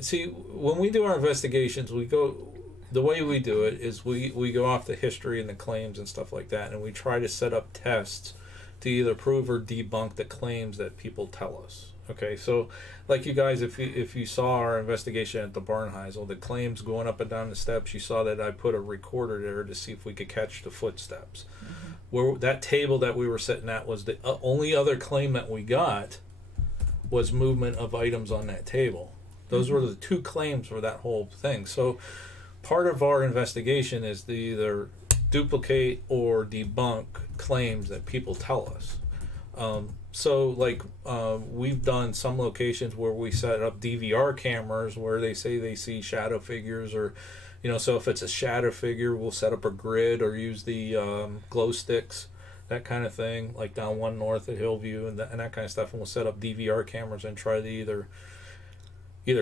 see, when we do our investigations, the way we do it is we go off the history and the claims and stuff like that, and we try to set up tests to either prove or debunk the claims that people tell us. Okay, so like you guys, if you saw our investigation at the Barnheisel, the claims going up and down the steps, you saw that I put a recorder there to see if we could catch the footsteps. Mm-hmm. Where that table that we were sitting at was the only other claim that we got was movement of items on that table. Those were the 2 claims for that whole thing. So part of our investigation is to either duplicate or debunk claims that people tell us. So, like, we've done some locations where we set up DVR cameras where they say they see shadow figures, or, so if it's a shadow figure, we'll set up a grid or use the glow sticks, that kind of thing, like down 1 North at Hillview and that kind of stuff. And we'll set up DVR cameras and try to either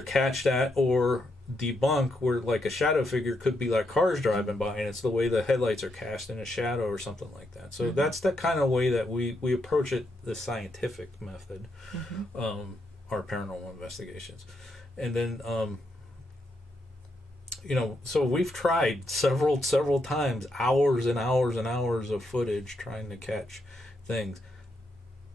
catch that or debunk where, like, a shadow figure could be like cars driving by and it's the way the headlights are cast in a shadow or something like that. So that's the kind of way that we approach it, the scientific method, our paranormal investigations. And then so we've tried several times, hours and hours and hours of footage trying to catch things.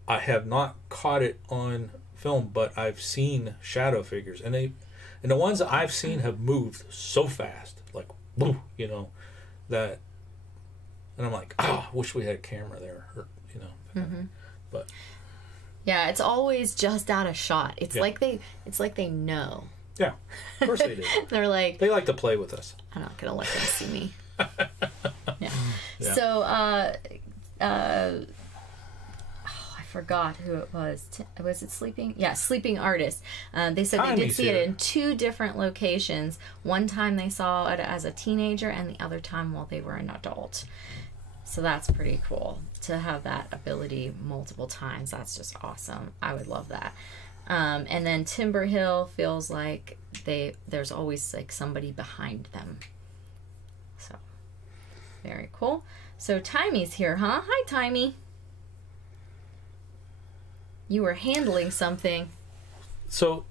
I have not caught it on film, but I've seen shadow figures, and the ones that I've seen have moved so fast, like, that, and I'm like, I wish we had a camera there, or, but yeah, it's always just out of shot. It's like they know. Yeah, of course they do. They're like, they like to play with us. I'm not gonna let them see me. Yeah. So, I forgot who it was. Was it Sleeping? Yeah, Sleeping Artist. They said they did see it in 2 different locations. One time they saw it as a teenager, and the other time while they were an adult. So that's pretty cool to have that ability multiple times. That's just awesome. I would love that. And then Timber Hill feels like there's always like somebody behind them. So very cool. So Timey's here, huh? Hi, Timey. You were handling something. So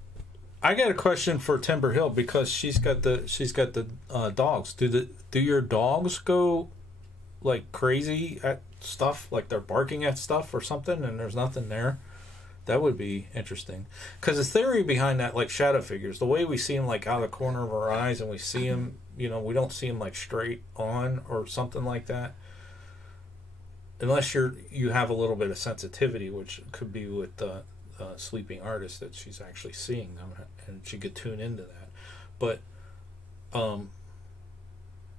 I got a question for Timber Hill, because she's got the dogs. Do your dogs go like crazy at stuff, like they're barking at stuff or something, and there's nothing there? That would be interesting. Because the theory behind that, like shadow figures, the way we see them like out of the corner of our eyes, and we see them, we don't see them like straight on or something like that. Unless you have a little bit of sensitivity, which could be with the Sleeping Artist, that she's actually seeing them and she could tune into that. But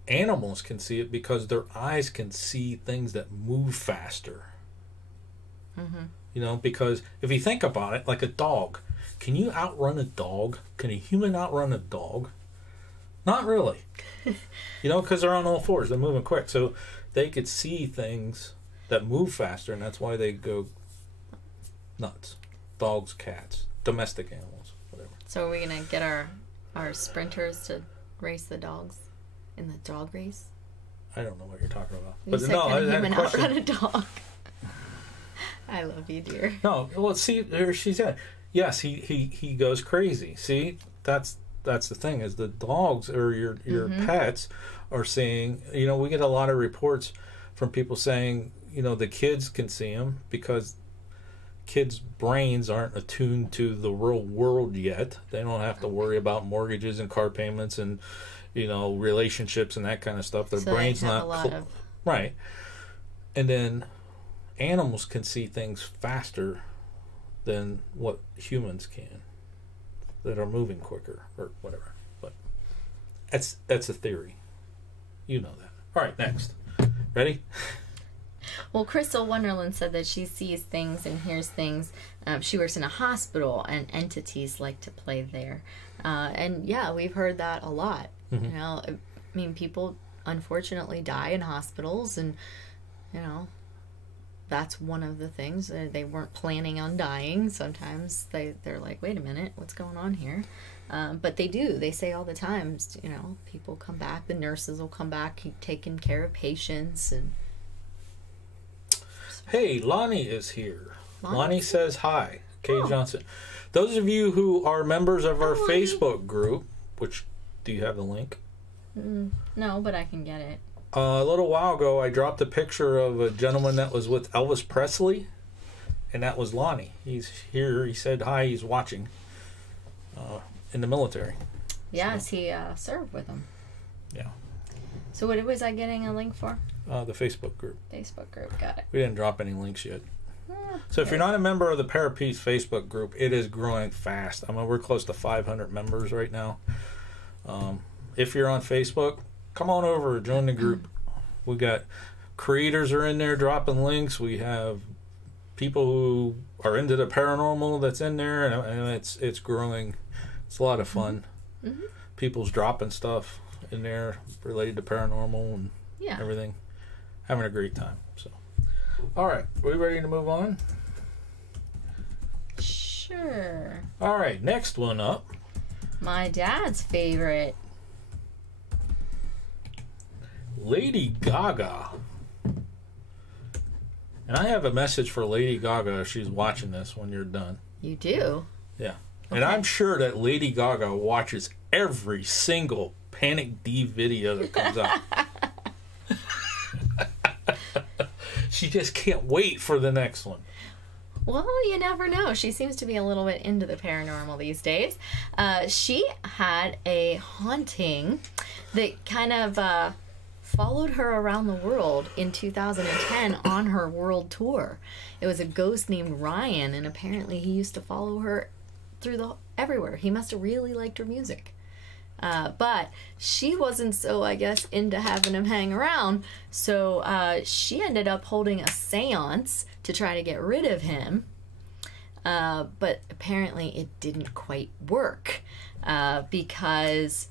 animals can see it because their eyes can see things that move faster. Because if you think about it, like a dog, can you outrun a dog? Can a human outrun a dog? Not really. Because they're on all fours, they're moving quick, so they could see things that move faster, and that's why they go nuts. Dogs, cats, domestic animals, whatever. So are we going to get our sprinters to race the dogs in the dog race? I don't know what you're talking about. You said, can a human outrun a dog? I love you, dear. No, well, see, there she's at. Yes, he goes crazy. See, that's the thing, is the dogs or your pets are seeing, we get a lot of reports from people saying, the kids can see him because kids' brains aren't attuned to the real world yet. They don't have to worry about mortgages and car payments and, relationships and that kind of stuff. Their brain's not right. And then animals can see things faster than what humans can, that are moving quicker or whatever. But that's a theory. You know that. All right, next. Ready? Well, Crystal Wonderland said that she sees things and hears things. She works in a hospital, and entities like to play there. And yeah, we've heard that a lot. Mm-hmm. People unfortunately die in hospitals, and that's one of the things. They weren't planning on dying. Sometimes they're like, wait a minute, what's going on here? But they do. They say all the time, people come back. The nurses will come back, keep taking care of patients. And hey, Lonnie is here. Lonnie says hi. Kay Johnson. Those of you who are members of our Facebook group, which, do you have the link? No, but I can get it. A little while ago, I dropped a picture of a gentleman that was with Elvis Presley, and that was Lonnie. He's here. He said hi. He's watching in the military. Yes, so. He served with him. Yeah. So what was I getting a link for? The Facebook group. Facebook group, got it. We didn't drop any links yet. So if you're not a member of the Parapeace Facebook group, it is growing fast. We're close to 500 members right now. If you're on Facebook, come on over, join the group. We got creators are in there dropping links. We have people who are into the paranormal that's in there, and it's growing. It's a lot of fun. Mm-hmm. People's dropping stuff in there related to paranormal and everything. Having a great time. So, all right, are we ready to move on? Sure. All right, next one up. My dad's favorite. Lady Gaga. And I have a message for Lady Gaga if she's watching this when you're done. You do? Yeah. Okay. And I'm sure that Lady Gaga watches every single Panic D video that comes out. She just can't wait for the next one. Well, you never know. She seems to be a little bit into the paranormal these days. She had a haunting that kind of followed her around the world in 2010 on her world tour. It was a ghost named Ryan, and apparently he used to follow her through everywhere. He must have really liked her music. But she wasn't so, I guess, into having him hang around. So she ended up holding a seance to try to get rid of him. But apparently it didn't quite work because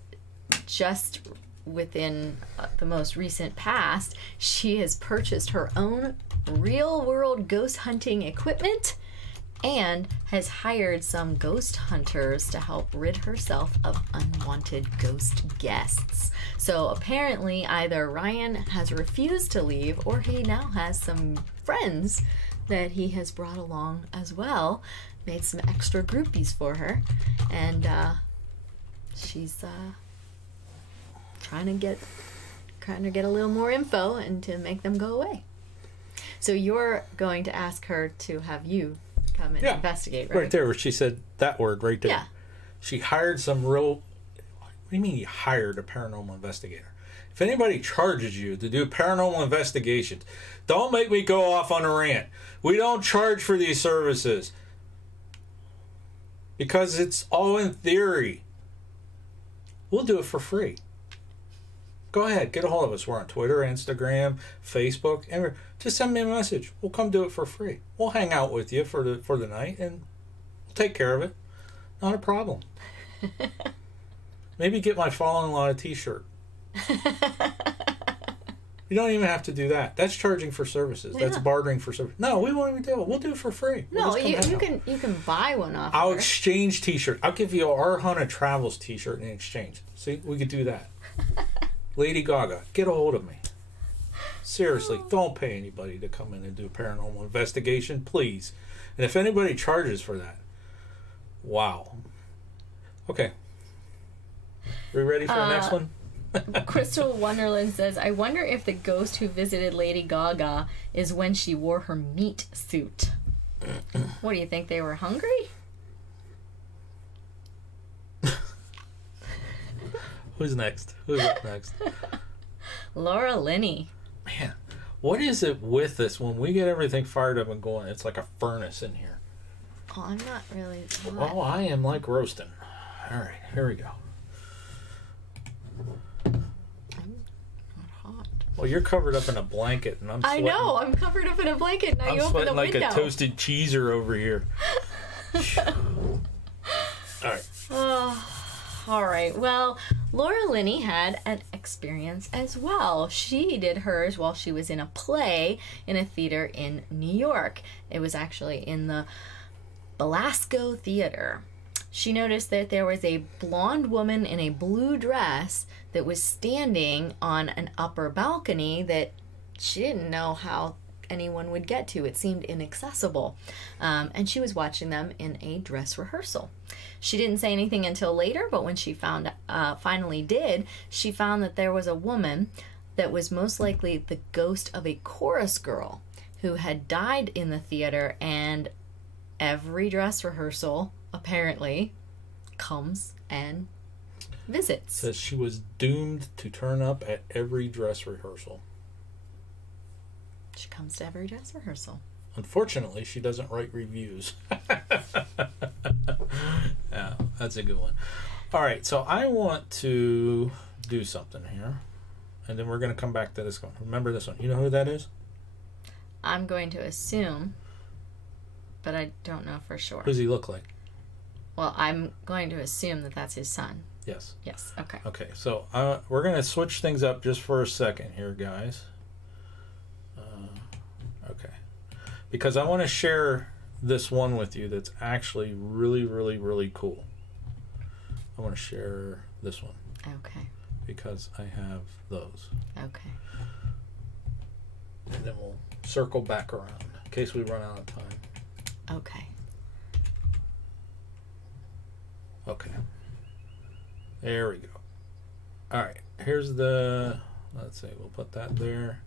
just within the most recent past, she has purchased her own real-world ghost hunting equipment and has hired some ghost hunters to help rid herself of unwanted ghost guests. So apparently either Ryan has refused to leave, or he now has some friends that he has brought along as well, made some extra groupies for her, and she's trying to get a little more info and to make them go away. So you're going to ask her to have you come and investigate, right? Right there, where she said that word right there. Yeah. She hired some real... What do you mean you hired a paranormal investigator? If anybody charges you to do paranormal investigations, don't make me go off on a rant. We don't charge for these services. Because it's all in theory. We'll do it for free. Go ahead, get a hold of us. We're on Twitter, Instagram, Facebook, and just send me a message. We'll come do it for free. We'll hang out with you for the night, and we'll take care of it. Not a problem. Maybe get my father-in-law a t-shirt. You don't even have to do that. That's charging for services. Yeah. That's bartering for service. No, we won't even do it. We'll do it for free. No, you can buy one off. I'll her. exchange T-shirt. I'll give you our Hunter Travels T-shirt in exchange. See, we could do that. Lady Gaga, get a hold of me. Seriously, don't pay anybody to come in and do a paranormal investigation, please. And if anybody charges for that, wow. Okay. We ready for the next one? Crystal Wonderland says, I wonder if the ghost who visited Lady Gaga is when she wore her meat suit. What do you think? They were hungry? Who's next? Who's up next? Laura Linney. Man, what is it with this? When we get everything fired up and going, it's like a furnace in here. Oh, I'm not really. Well, I am like roasting. All right, here we go. I'm not hot. Well, you're covered up in a blanket, and I'm sweating. I know. I'm covered up in a blanket. Now you I'm open the sweating like window. a toasted cheeser over here. All right. All right. Well, Laura Linney had an experience as well. She did hers while she was in a play in a theater in New York. It was actually in the Belasco Theater. She noticed that there was a blonde woman in a blue dress that was standing on an upper balcony that she didn't know how anyone would get to. It seemed inaccessible. And she was watching them in a dress rehearsal. She didn't say anything until later, but when she finally did, she found that there was a woman that was most likely the ghost of a chorus girl who had died in the theater, and every dress rehearsal apparently comes and visits. Says she was doomed to turn up at every dress rehearsal. She comes to every dress rehearsal. Unfortunately, she doesn't write reviews. Yeah, that's a good one. All right, so I want to do something here, and then we're going to come back to this one. Remember this one. You know who that is? I'm going to assume, but I don't know for sure. What does he look like? Well, I'm going to assume that that's his son. Yes. Yes, okay. Okay, so we're going to switch things up just for a second here, guys. Okay. Because I want to share this one with you that's actually really, really, really cool. I want to share this one. Okay. Because I have those. Okay. And then we'll circle back around in case we run out of time. Okay. Okay. There we go. All right. Here's the... Let's see. We'll put that there.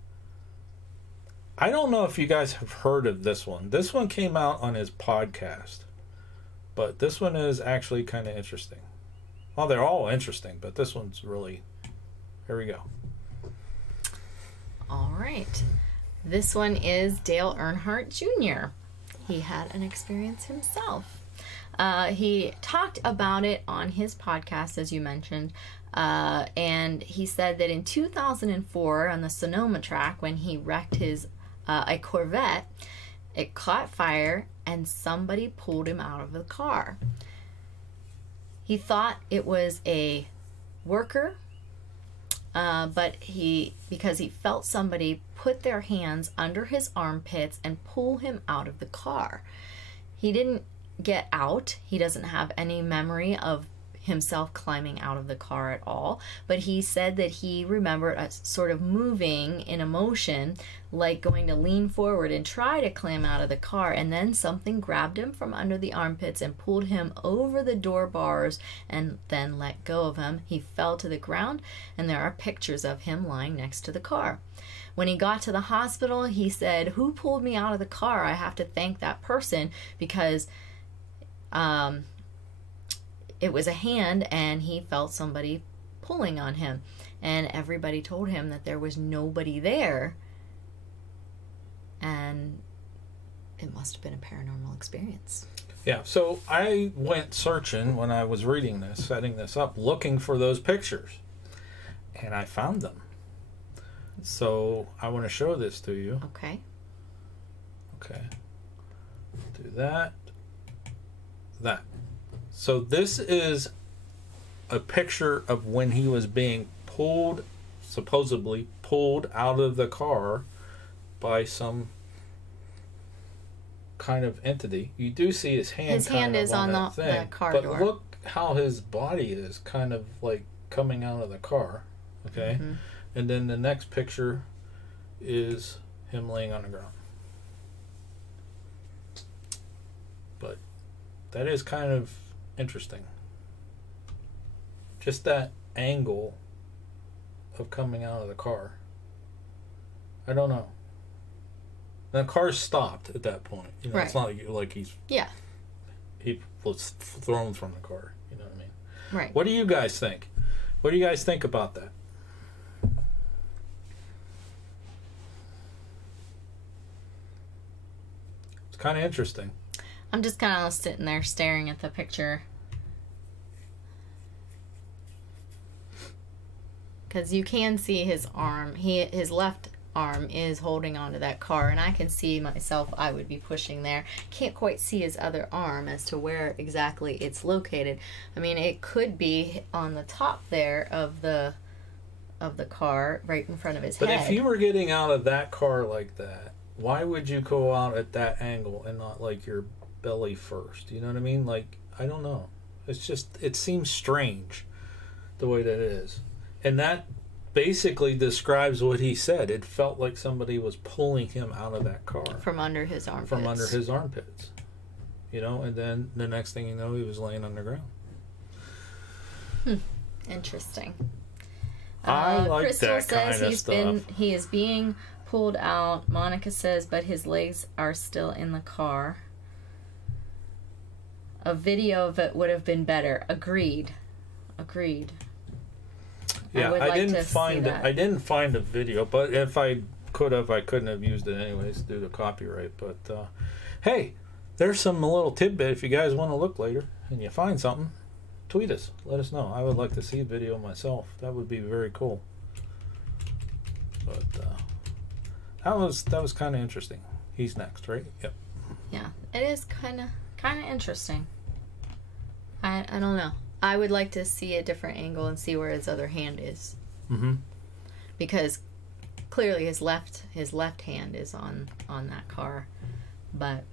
I don't know if you guys have heard of this one. This one came out on his podcast. But this one is actually kind of interesting. Well, they're all interesting, but this one's really... Here we go. All right. This one is Dale Earnhardt Jr. He had an experience himself. He talked about it on his podcast, as you mentioned, and he said that in 2004 on the Sonoma track, when he wrecked his a Corvette, it caught fire and somebody pulled him out of the car. He thought it was a worker, but because he felt somebody put their hands under his armpits and pull him out of the car. He didn't get out. He doesn't have any memory of himself climbing out of the car at all, but he said that he remembered a sort of moving in a motion, like going to lean forward and try to climb out of the car, and then something grabbed him from under the armpits and pulled him over the door bars and then let go of him. He fell to the ground, and there are pictures of him lying next to the car. When he got to the hospital, he said, "Who pulled me out of the car? I have to thank that person, because it was a hand and he felt somebody pulling on him." And everybody told him that there was nobody there, and it must have been a paranormal experience. Yeah, so I went searching when I was reading this, setting this up, looking for those pictures, and I found them. So I want to show this to you. Okay. Okay. Do that. That. So this is a picture of when he was being pulled, supposedly pulled out of the car by some kind of entity. You do see his hand. His hand is on the car but door. But look how his body is kind of like coming out of the car. Okay? Mm-hmm. And then the next picture is him laying on the ground. But that is kind of interesting. Just that angle of coming out of the car. I don't know. The car stopped at that point. You know, right. It's not like he was thrown from the car. You know what I mean? Right. What do you guys think? What do you guys think about that? It's kind of interesting. I'm just kind of sitting there staring at the picture. Because you can see his arm. His left arm is holding onto that car, and I can see myself, I would be pushing there. Can't quite see his other arm as to where exactly it's located. I mean, it could be on the top there of the car, right in front of his head. But if you were getting out of that car like that, why would you go out at that angle and not like your belly first? You know what I mean? Like, I don't know. It's just, it seems strange the way that it is. And that basically describes what he said. It felt like somebody was pulling him out of that car. From under his armpits. From under his armpits. You know, and then the next thing you know, he was laying on the ground. Interesting. I like Crystal that says kind of stuff. He is being pulled out. Monica says, but his legs are still in the car. A video of it would have been better. Agreed. Yeah, I didn't find it. I didn't find a video, but if I could have, I couldn't have used it anyways due to copyright. But hey, there's some little tidbit. If you guys want to look later and you find something, tweet us. Let us know. I would like to see a video myself. That would be very cool. But that was kind of interesting. He's next, right? Yep. Yeah, it is kind of interesting. I don't know. I would like to see a different angle and see where his other hand is. Mm-hmm. Because clearly his left hand is on that car. But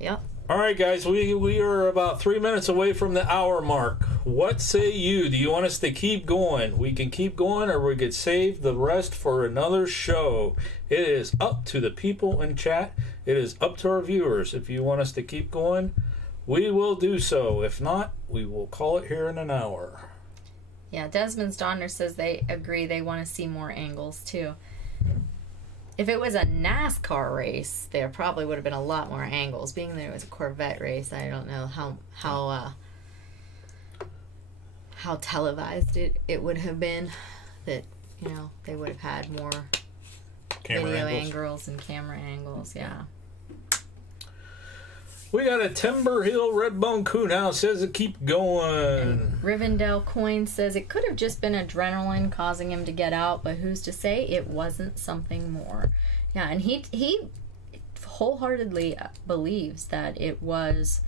yep. All right, guys, we are about 3 minutes away from the hour mark. What say you? Do you want us to keep going? We can keep going, or we could save the rest for another show. It is up to the people in chat. It is up to our viewers. If you want us to keep going, we will do so. If not, we will call it here in an hour. Yeah, Desmond's Donner says they agree. They want to see more angles, too. If it was a NASCAR race, there probably would have been a lot more angles. Being that it was a Corvette race, I don't know how televised it would have been. That, you know, they would have had more video angles and camera angles. Yeah. We got a Timber Hill Redbone Coon now says to keep going. And Rivendell Coin says it could have just been adrenaline causing him to get out, but who's to say it wasn't something more? Yeah, and he wholeheartedly believes that it was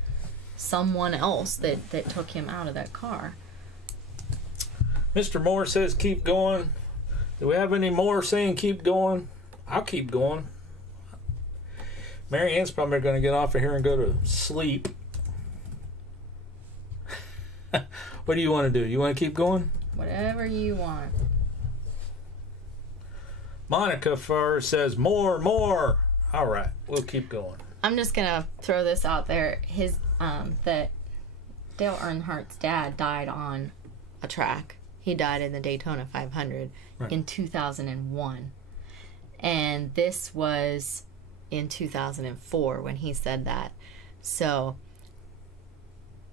someone else that took him out of that car. Mr. Moore says keep going. Do we have any more saying keep going? I'll keep going. Mary Ann's probably going to get off of here and go to sleep. What do you want to do? You want to keep going? Whatever you want. Monica Farr says more. All right, we'll keep going. I'm just going to throw this out there. That Dale Earnhardt's dad died on a track. He died in the Daytona 500 in 2001. And this was in 2004 when he said that. So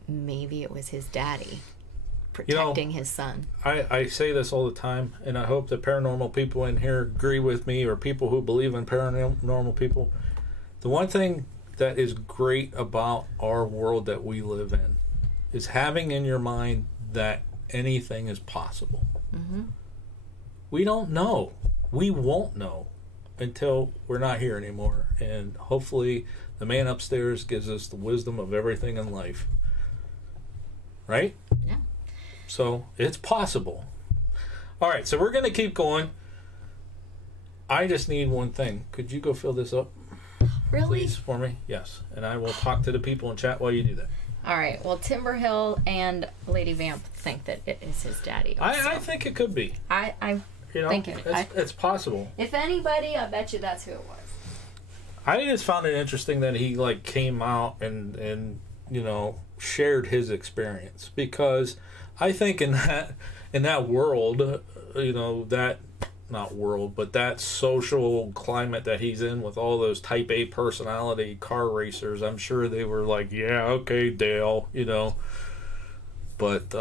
maybe it was his daddy protecting his son. I say this all the time, and I hope the paranormal people in here agree with me, or people who believe in paranormal people. The one thing that is great about our world that we live in is having in your mind that anything is possible. Mm-hmm. We don't know. We won't know until we're not here anymore. And hopefully the man upstairs gives us the wisdom of everything in life. Right? Yeah. So it's possible. All right, so we're going to keep going. I just need one thing. Could you go fill this up? Really? Please, for me? Yes. And I will talk to the people in chat while you do that. All right. Well, Timberhill and Lady Vamp think that it is his daddy. I think it could be. I think it's possible. If anybody, I bet you that's who it was. I just found it interesting that he like came out and shared his experience, because I think in that world, that not world, but that social climate that he's in with all those type A personality car racers, I'm sure they were like, yeah, okay, Dale, But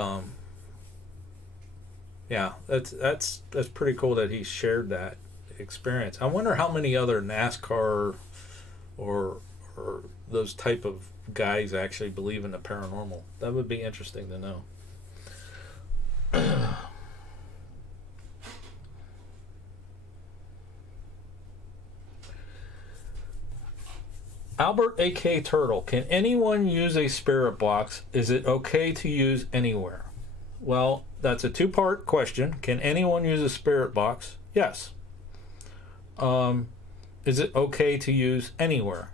yeah, that's pretty cool that he shared that experience. I wonder how many other NASCAR or those type of guys actually believe in the paranormal. That would be interesting to know. Albert A.K. Turtle, can anyone use a spirit box? Is it okay to use anywhere? Well, that's a two-part question. Can anyone use a spirit box? Yes. Is it okay to use anywhere?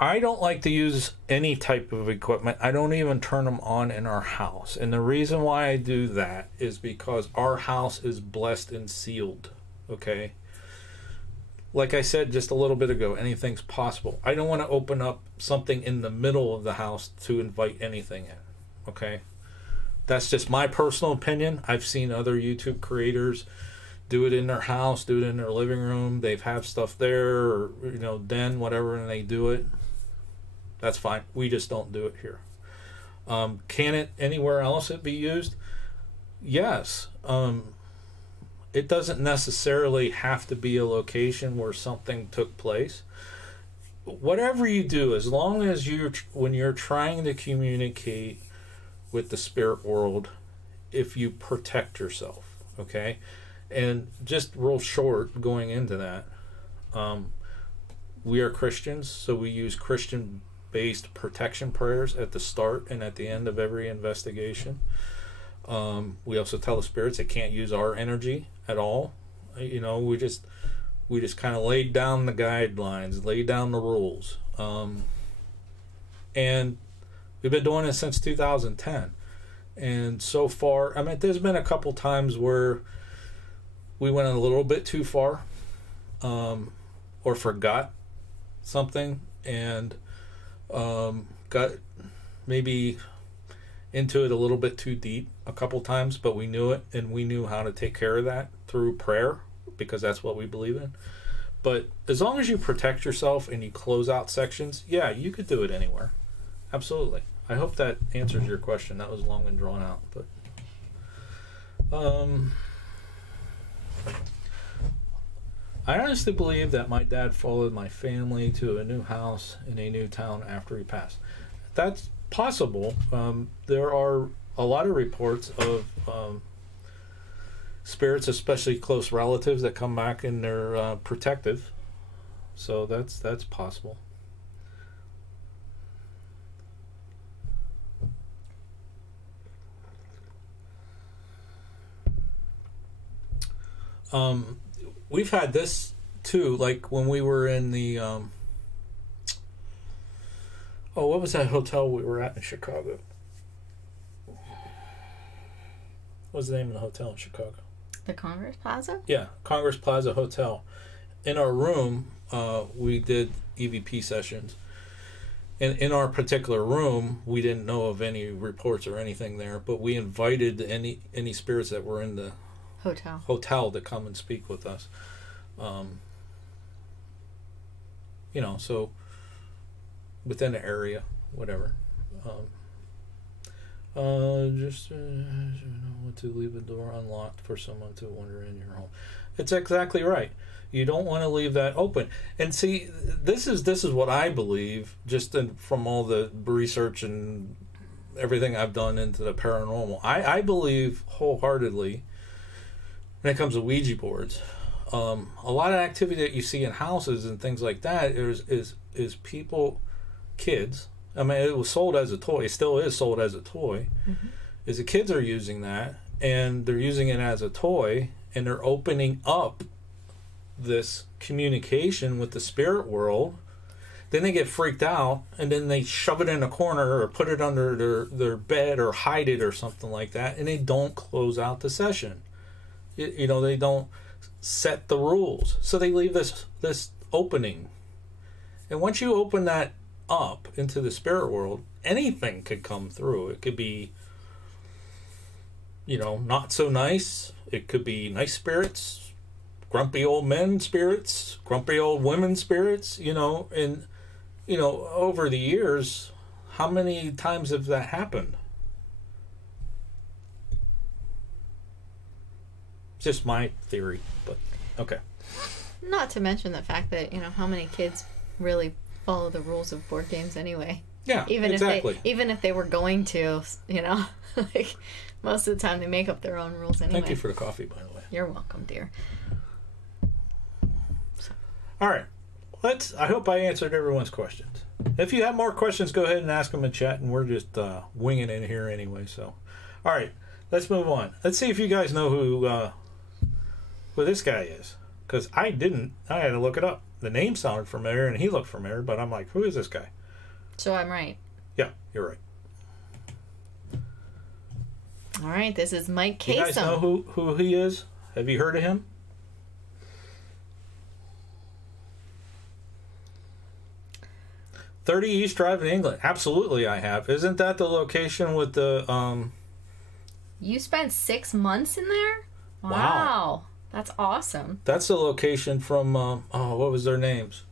I don't like to use any type of equipment. I don't even turn them on in our house. And the reason why I do that is because our house is blessed and sealed. Okay? Like I said just a little bit ago, anything's possible. I don't want to open up something in the middle of the house to invite anything in. Okay? That's just my personal opinion. I've seen other YouTube creators do it in their house, do it in their living room. They have stuff there, or den, whatever, and they do it. That's fine. We just don't do it here. Can it anywhere else it be used? Yes. It doesn't necessarily have to be a location where something took place. Whatever you do, as long as when you're trying to communicate with the spirit world, if you protect yourself, okay? And just real short, going into that, we are Christians, so we use Christian-based protection prayers at the start and at the end of every investigation. We also tell the spirits they can't use our energy at all. We just kind of laid down the guidelines, laid down the rules, and we've been doing it since 2010. And so far, there's been a couple times where we went a little bit too far, or forgot something, and got maybe into it a little bit too deep a couple times, but we knew it, and we knew how to take care of that through prayer, because that's what we believe in. But as long as you protect yourself and you close out sections, yeah, you could do it anywhere. Absolutely. I hope that answers your question. That was long and drawn out, but I honestly believe that my dad followed my family to a new house in a new town after he passed. That's possible. There are a lot of reports of spirits, especially close relatives, that come back and they're protective. So that's possible. We've had this too, like when we were in the what was that hotel we were at in Chicago? What was the name of the hotel in Chicago? The Congress Plaza? Yeah, Congress Plaza Hotel. In our room, we did EVP sessions. And in our particular room, we didn't know of any reports or anything there, but we invited any spirits that were in the hotel to come and speak with us. So within the area, whatever. Just to leave a door unlocked for someone to wander in your home. It's exactly right. You don't want to leave that open. And see, this is what I believe, just from all the research and everything I've done into the paranormal. I believe wholeheartedly, when it comes to Ouija boards, a lot of activity that you see in houses and things like that is people, kids. It was sold as a toy. It still is sold as a toy. Mm-hmm. is the kids are using that, and they're using it as a toy, and they're opening up this communication with the spirit world. Then they get freaked out, and then they shove it in a corner or put it under their bed or hide it or something like that, and they don't close out the session. You know, they don't set the rules. So they leave this opening. And once you open that up into the spirit world, anything could come through. It could be, you know, not so nice. It could be nice spirits, grumpy old men spirits, grumpy old women spirits, you know. And, you know, over the years, how many times have that happened? Just my theory, but okay. Not to mention the fact that, you know, how many kids really follow the rules of board games anyway. Yeah, exactly. Even if they were going to, you know, like most of the time they make up their own rules anyway. Thank you for the coffee, by the way. You're welcome, dear. All right. I hope I answered everyone's questions. If you have more questions, go ahead and ask them in chat, and we're just winging it here anyway. So, all right, let's move on. Let's see if you guys know who this guy is, because I didn't. I had to look it up. The name sounded familiar, and he looked familiar, but I'm like, who is this guy? So I'm right. Yeah, you're right. All right, this is Mike Kasem. You guys know who he is? Have you heard of him? "30 East Drive in England." Absolutely, I have. Isn't that the location with the You spent 6 months in there? Wow. That's awesome. That's the location from what was their names?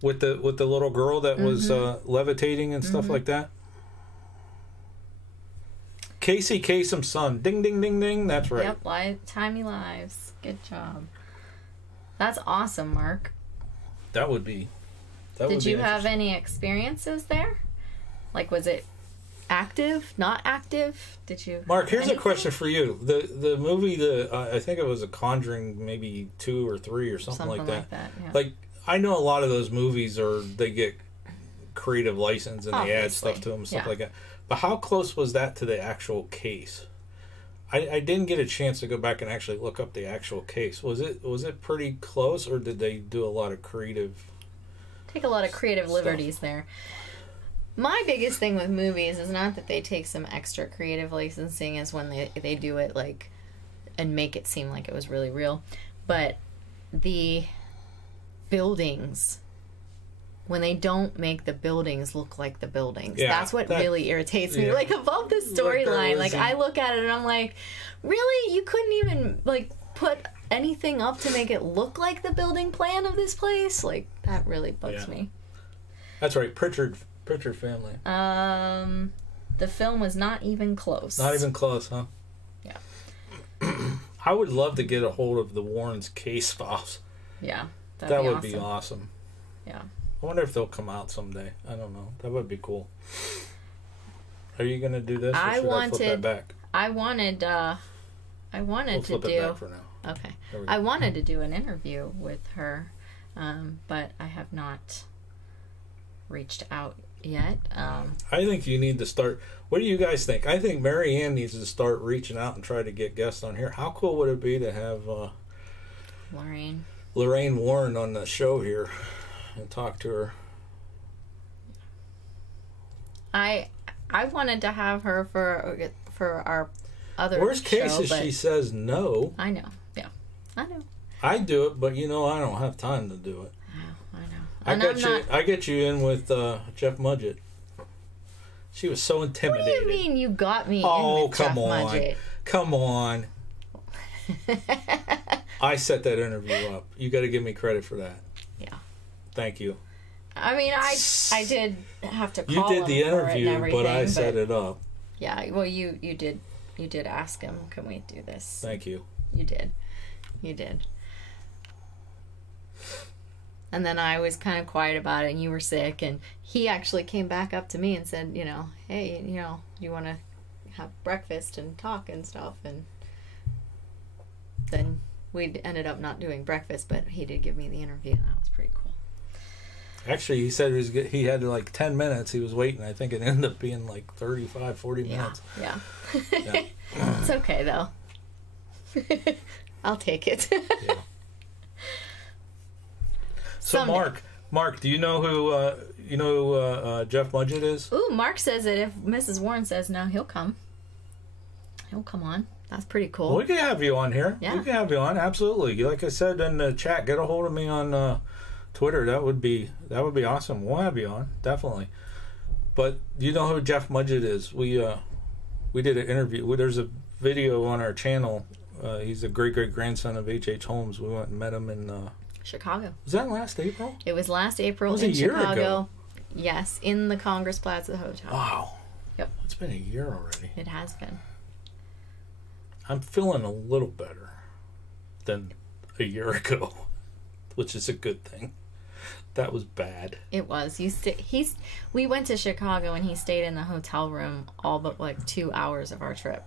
With the little girl that was levitating and stuff like that. Casey Kasem's son. Ding ding ding ding. That's right. Yep, Timey Lives. Good job. That's awesome, Mark. That would be. Did you have any experiences there? Like, was it active, not active? Did you? Mark, here's a question for you. The movie, I think it was a Conjuring, maybe 2 or 3 or something like that. Yeah. Like, I know a lot of those movies they get creative license and they add stuff to them and stuff like that. But how close was that to the actual case? I didn't get a chance to go back and actually look up the actual case. Was it pretty close, or did they do a lot of creative? Take a lot of creative liberties there. My biggest thing with movies is not that they take some extra creative licensing as when they do it like and make it seem like it was really real, but the buildings, when they don't make the buildings look like the buildings, that's what really irritates me. Like, above the storyline, like I look at it and I'm like, really? You couldn't even like put anything up to make it look like the building plan of this place? Like, that really bugs me. That's right. Pritchard family. The film was not even close. Not even close, huh? Yeah. I would love to get a hold of the Warrens' case files. Yeah. That would be awesome. Yeah. I wonder if they'll come out someday. I don't know. That would be cool. Are you going to do this, or I flip that back? I wanted to flip do it back for now. Okay. I wanted to do an interview with her, but I have not reached out yet. I think you need to start. What do you guys think? I think Mary Ann needs to start reaching out and try to get guests on here. How cool would it be to have Lorraine Warren on the show here and talk to her? I wanted to have her for our other worst case is she says no. I know. Yeah, I know. I'd do it, but I don't have time to do it. I know. I get you in with Jeff Mudgett. She was so intimidated. What do you mean you got me in with Jeff Mudgett? Come on. I set that interview up. You got to give me credit for that. Yeah. Thank you. I mean, I did have to call You did the interview, but I set it up. Yeah, well, you did ask him, can we do this? Thank you. You did. And then I was kind of quiet about it, and you were sick, and he actually came back up to me and said, hey, you want to have breakfast and talk and stuff, and then we ended up not doing breakfast, but he did give me the interview, and that was pretty cool. Actually, he said he had like 10 minutes. He was waiting. I think it ended up being like 35, 40 minutes. Yeah. Yeah. It's okay, though. I'll take it. Yeah. So, Someday. Mark, do you know who Jeff Mudgett is? Ooh, Mark says that if Mrs. Warren says no, he'll come. He'll come on. That's pretty cool. Well, we can have you on here. Yeah. We can have you on, absolutely. Like I said in the chat, get a hold of me on Twitter. That would be awesome. We'll have you on, definitely. But you know who Jeff Mudgett is? We did an interview. There's a video on our channel. He's a great-great-grandson of H.H. Holmes. We went and met him in... Chicago. Was that last April? It was last April was in a year Chicago. ago. Yes, in the Congress Plaza Hotel. Wow. Yep. It's been a year already. It has been. I'm feeling a little better than a year ago, which is a good thing. That was bad. It was. We went to Chicago and he stayed in the hotel room all but like 2 hours of our trip.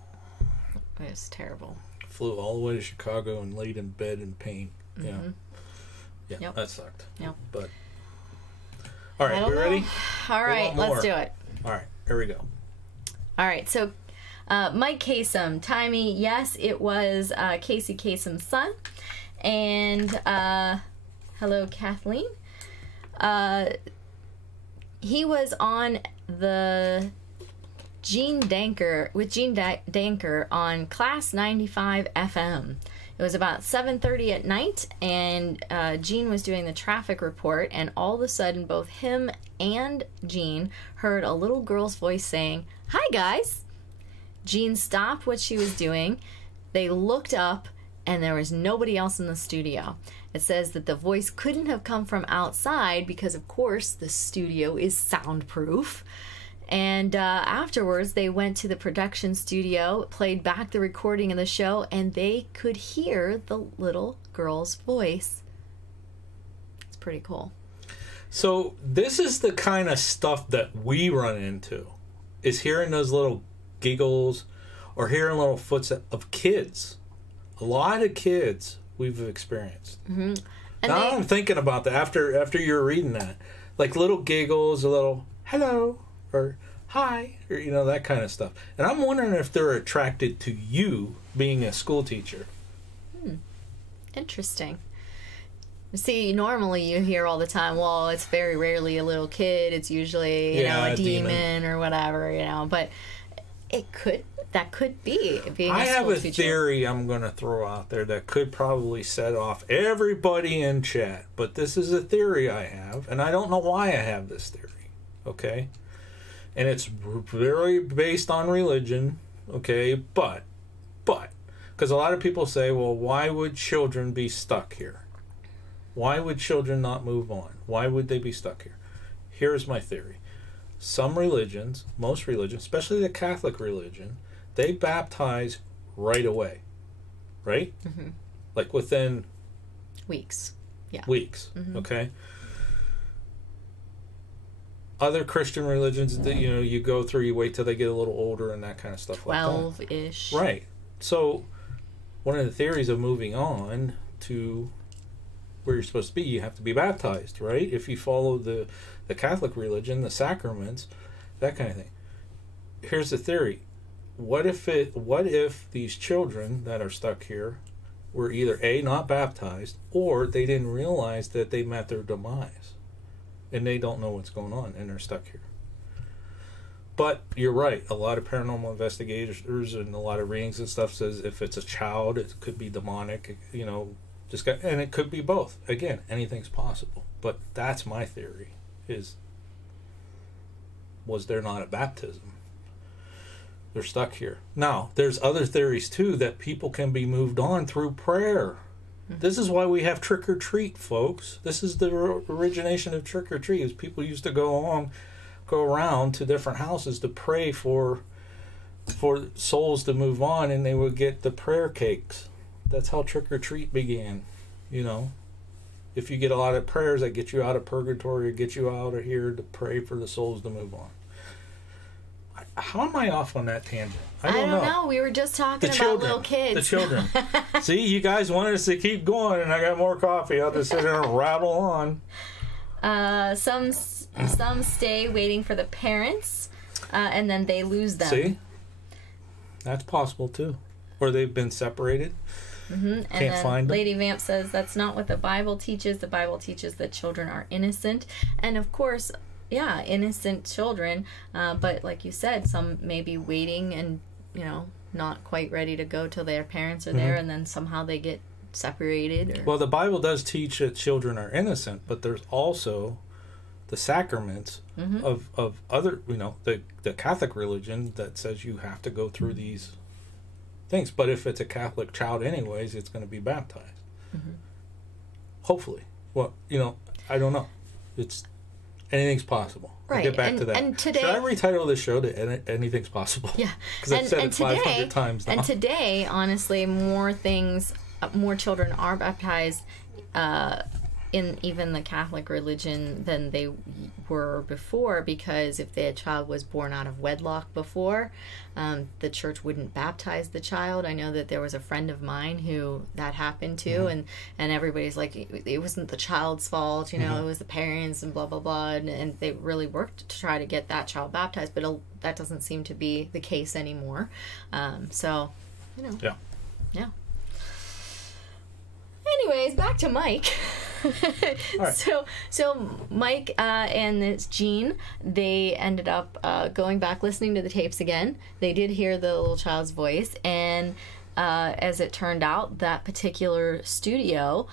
It was terrible. Flew all the way to Chicago and laid in bed in pain. Yeah. Mm-hmm. Yeah, Yep. that sucked. Yep. But all right, we ready? All right, let's do it. All right, here we go. All right, so Mike Kasem, Timey, yes, it was Casey Kasem's son. And hello, Kathleen. He was on the Gene Danker on Class 95 FM. It was about 7:30 at night, and Gene was doing the traffic report, and all of a sudden, both him and Gene heard a little girl's voice saying, "Hi, guys." Gene stopped what she was doing. They looked up, and there was nobody else in the studio. It says that the voice couldn't have come from outside because, of course, the studio is soundproof. And afterwards, they went to the production studio, played back the recording of the show, and they could hear the little girl's voice. It's pretty cool. So this is the kind of stuff that we run into, is hearing those little giggles or hearing little footsteps of kids. A lot of kids we've experienced. Mm-hmm. Now I'm thinking about that after you're reading that. Like little giggles, a little hello, or hi, or that kind of stuff. And I'm wondering if they're attracted to you being a school teacher. Interesting. See, normally you hear all the time, well, it's very rarely a little kid. It's usually, a demon or whatever, But that could be being a school teacher. I have a theory I'm going to throw out there that could probably set off everybody in chat. But this is a theory I have, and I don't know why I have this theory, okay? And it's very based on religion, okay? But, because a lot of people say, well, why would children be stuck here? Why would children not move on? Why would they be stuck here? Here's my theory. Some religions, most religions, especially the Catholic religion, they baptize right away, right? Mm-hmm. Like within weeks. Yeah. Weeks, mm-hmm. Okay? Other Christian religions that you go through, you wait till they get a little older and that kind of stuff. 12-ish. Like that. Right. So one of the theories of moving on to where you're supposed to be, you have to be baptized, right? If you follow the Catholic religion, the sacraments, that kind of thing. Here's the theory. What if these children that are stuck here were either A, not baptized, or they didn't realize that they met their demise and they don't know what's going on and they're stuck here? But you're right. A lot of paranormal investigators and a lot of readings and stuff says if it's a child, it could be demonic, and it could be both. Again, anything's possible. But that's my theory, was there not a baptism? They're stuck here. Now, there's other theories, too, that people can be moved on through prayer. Mm-hmm. This is why we have trick-or-treat, folks. This is the origination of trick-or-treat, is people used to go around to different houses to pray for souls to move on, and they would get the prayer cakes. That's how trick-or-treat began, If you get a lot of prayers that get you out of purgatory or get you out of here to pray for the souls to move on. How am I off on that tangent? I don't know. We were just talking about little kids. The children. See, you guys wanted us to keep going, and I got more coffee. I'll just sit there and rattle on. Some stay waiting for the parents, and then they lose them. See? That's possible, too. Or they've been separated. And Can't find them. Lady Vamp says that's not what the Bible teaches. The Bible teaches that children are innocent. And, of course, yeah, innocent children. But, like you said, some may be waiting and, not quite ready to go till their parents are there, and then somehow they get separated. Well, the Bible does teach that children are innocent, but there's also the sacraments of other, the Catholic religion that says you have to go through these things. But if it's a Catholic child anyways, it's going to be baptized. Hopefully. Well, I don't know. Anything's possible. Right. I'll get back to that. And today, should I retitle this show to Anything's Possible? Yeah. Because I've said it 500 times now. And today, honestly, more children are baptized in even the Catholic religion than they were before, because if the child was born out of wedlock before, the church wouldn't baptize the child. I know that there was a friend of mine who that happened to, and everybody's like, it wasn't the child's fault, it was the parents and blah, blah, blah, and they really worked to try to get that child baptized, but that doesn't seem to be the case anymore. Yeah. Anyways, back to Mike. Right. So Mike and this Jean, they ended up going back, listening to the tapes again. They did hear the little child's voice, and as it turned out, that particular studio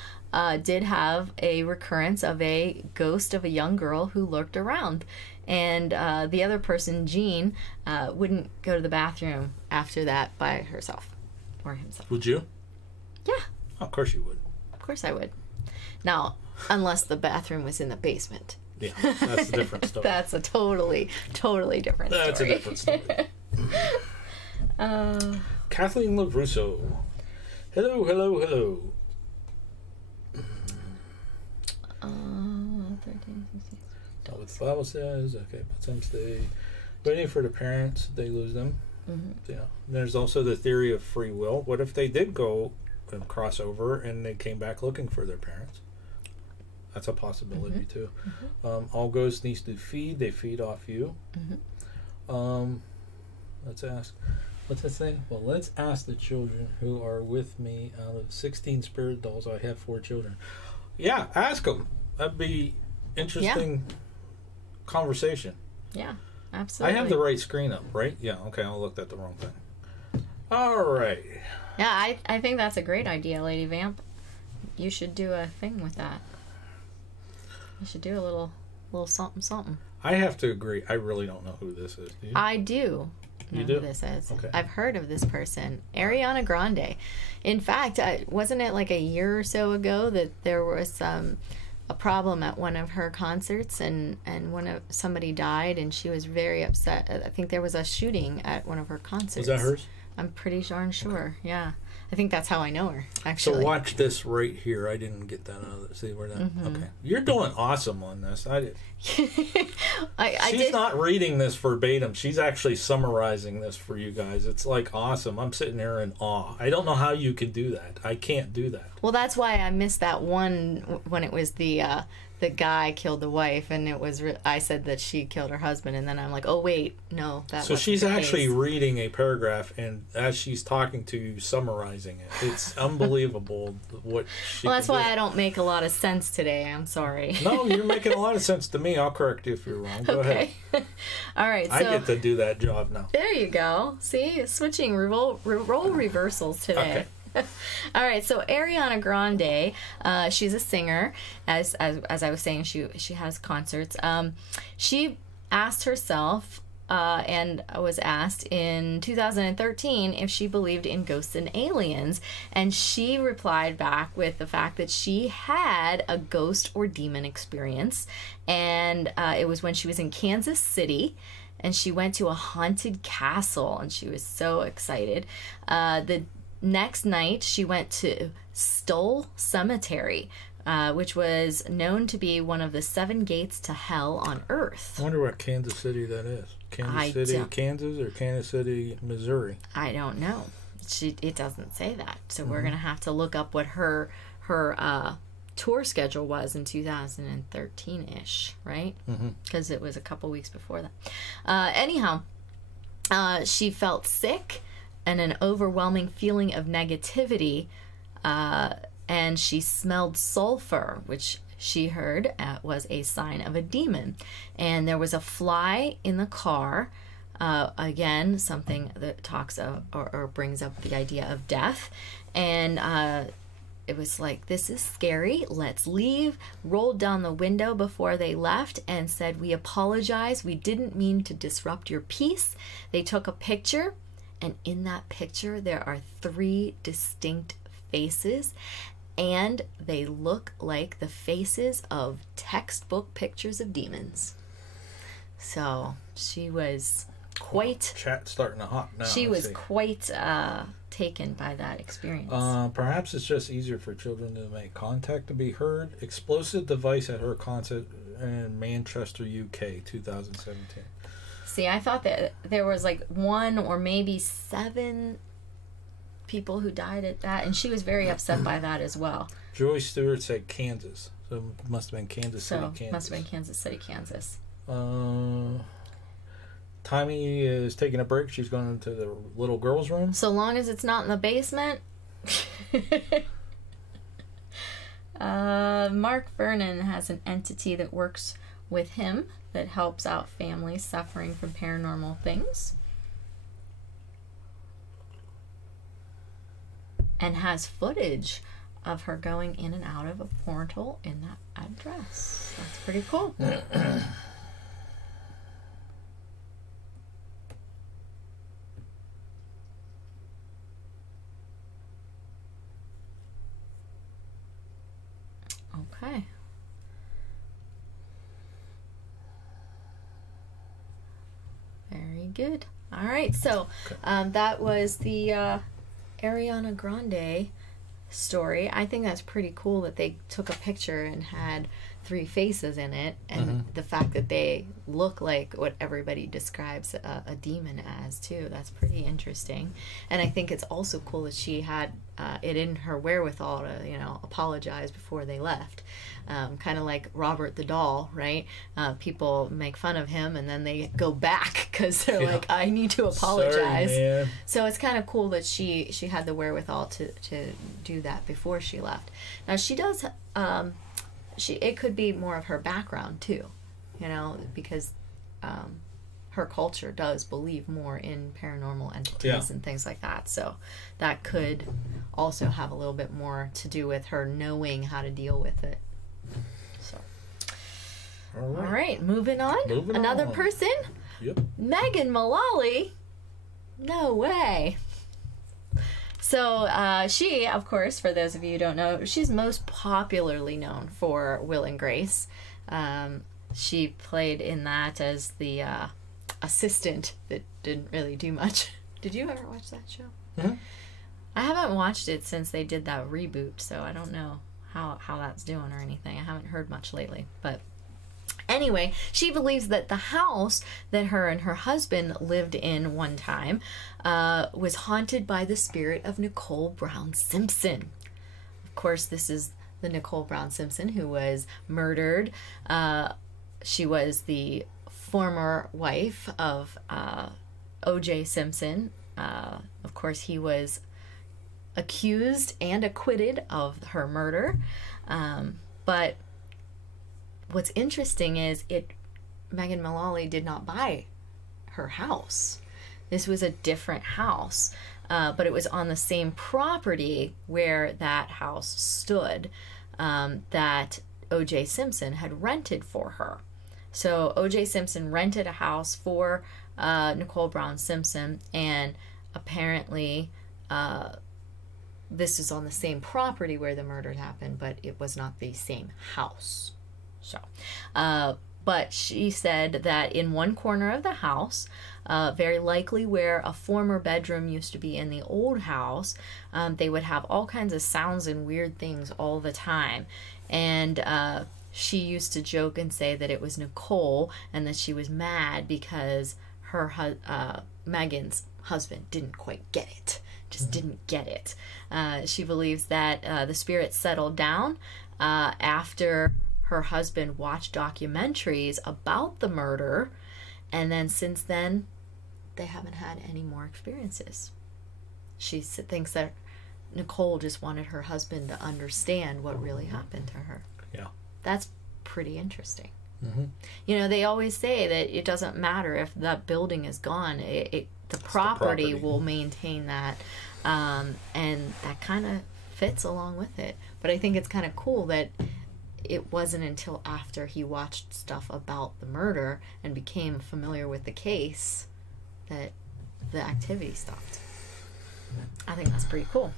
did have a recurrence of a ghost of a young girl who lurked around. And the other person, Jean, wouldn't go to the bathroom after that by herself or himself. Would you? Yeah. Oh, of course you would. Of course I would. Now, unless the bathroom was in the basement. Yeah, that's a different story. That's a totally different story. That's a different story. Kathleen LaRusso. Hello. 13, 16. What the Bible says. Okay, but some stay waiting for the parents. They lose them. Yeah. There's also the theory of free will. What if they did go and cross over and they came back looking for their parents? That's a possibility too. All ghosts needs to feed. They feed off you. Let's ask. What's that say? Well, let's ask the children who are with me. Out of 16 spirit dolls, I have 4 children. Yeah, ask them. That'd be interesting conversation. Yeah, absolutely. I have the right screen up, right? Yeah, okay, I looked at the wrong thing. All right. Yeah, I think that's a great idea, Lady Vamp. You should do a thing with that. You should do a little something. I have to agree. I really don't know who this is. Do you? I do know You do? who this is. Okay. I've heard of this person. Ariana Grande. In fact, wasn't it like a year or so ago that there was a problem at one of her concerts, and somebody died, and she was very upset. I think there was a shooting at one of her concerts. Was that hers? I'm pretty darn sure. Okay. Yeah. I think that's how I know her, actually. So watch this right here. I didn't get that out of it. See where that... Okay. You're doing awesome on this. I did. She's not reading this verbatim. She's actually summarizing this for you guys. It's like awesome. I'm sitting there in awe. I don't know how you can do that. I can't do that. Well, that's why I missed that one when it was the guy killed the wife, and it was I said that she killed her husband, and then I'm like, oh wait, no, that. So she's actually reading a paragraph, and as she's talking to you, summarizing it. It's unbelievable what she. Well, that's why I don't make a lot of sense today. I'm sorry. No, you're making a lot of sense to me. I'll correct you if you're wrong. Go ahead. All right. So, I get to do that job now. There you go. See, switching role reversals today. Okay. All right, so Ariana Grande, she's a singer. As I was saying, she has concerts. She asked herself, and was asked in 2013 if she believed in ghosts and aliens, and she replied back with the fact that she had a ghost or demon experience, and it was when she was in Kansas City. And she went to a haunted castle, and she was so excited. The next night, she went to Stoll Cemetery, which was known to be one of the 7 gates to hell on Earth. I wonder what Kansas City that is. Kansas City, Kansas, or Kansas City, Missouri? I don't know. It doesn't say that. So we're going to have to look up what her tour schedule was in 2013-ish, right? Because it was a couple weeks before that. Anyhow, she felt sick and an overwhelming feeling of negativity, and she smelled sulfur, which she heard was a sign of a demon. And there was a fly in the car. Again, something that talks of or brings up the idea of death. And it was like, this is scary, let's leave. Rolled down the window before they left and said, we apologize, we didn't mean to disrupt your peace. They took a picture, and in that picture there are 3 distinct faces, and they look like the faces of textbook pictures of demons. So she was quite... Chat starting to hop now. She was quite taken by that experience. Perhaps it's just easier for children to make contact to be heard. Explosive device at her concert in Manchester, UK, 2017. See, I thought that there was like 1 or maybe 7 people who died at that, and she was very upset by that as well. Joy Stewart said Kansas, so it must have been Kansas City, Kansas. Must have been Kansas City, Kansas. Tommy is taking a break. She's going into the little girl's room. So long as it's not in the basement. Mark Vernon has an entity that works with him that helps out families suffering from paranormal things. And has footage of her going in and out of a portal in that address. That's pretty cool. Okay. Very good. All right, so that was the Ariana Grande story. I think that's pretty cool that they took a picture and had 3 faces in it, and the fact that they look like what everybody describes a demon as too. That's pretty interesting. And I think it's also cool that she had it in her wherewithal to, you know, apologize before they left. Kind of like Robert the Doll, right? People make fun of him and then they go back because they're like, I need to apologize. Sorry, so it's kind of cool that she had the wherewithal to do that before she left. Now she does it could be more of her background too, you know, because her culture does believe more in paranormal entities and things like that. So that could also have a little bit more to do with her knowing how to deal with it. So, all right, moving on. Another person. Yep. Megan Mullally. No way. So she, of course, for those of you who don't know, she's most popularly known for Will and Grace. She played in that as the assistant that didn't really do much. Did you ever watch that show? Mm-hmm. I haven't watched it since they did that reboot, so I don't know how that's doing or anything. I haven't heard much lately, but anyway, she believes that the house that her and her husband lived in one time was haunted by the spirit of Nicole Brown Simpson. Of course, this is the Nicole Brown Simpson who was murdered. She was the former wife of O.J. Simpson. Of course, he was accused and acquitted of her murder. But what's interesting is Megan Mullally did not buy her house. This was a different house, but it was on the same property where that house stood that O.J. Simpson had rented for her. So O.J. Simpson rented a house for Nicole Brown Simpson, and apparently this is on the same property where the murder happened, but it was not the same house. So, but she said that in one corner of the house, very likely where a former bedroom used to be in the old house, they would have all kinds of sounds and weird things all the time. And she used to joke and say that it was Nicole and that she was mad because her Megan's husband didn't quite get it. Just didn't get it. She believes that the spirit settled down after her husband watched documentaries about the murder, and then since then they haven't had any more experiences. She thinks that Nicole just wanted her husband to understand what really happened to her. Yeah. That's pretty interesting. Mm-hmm. You know, they always say that it doesn't matter if that building is gone. The property will maintain that. And that kind of fits along with it. But I think it's kind of cool that it wasn't until after he watched stuff about the murder and became familiar with the case that the activity stopped. I think that's pretty cool.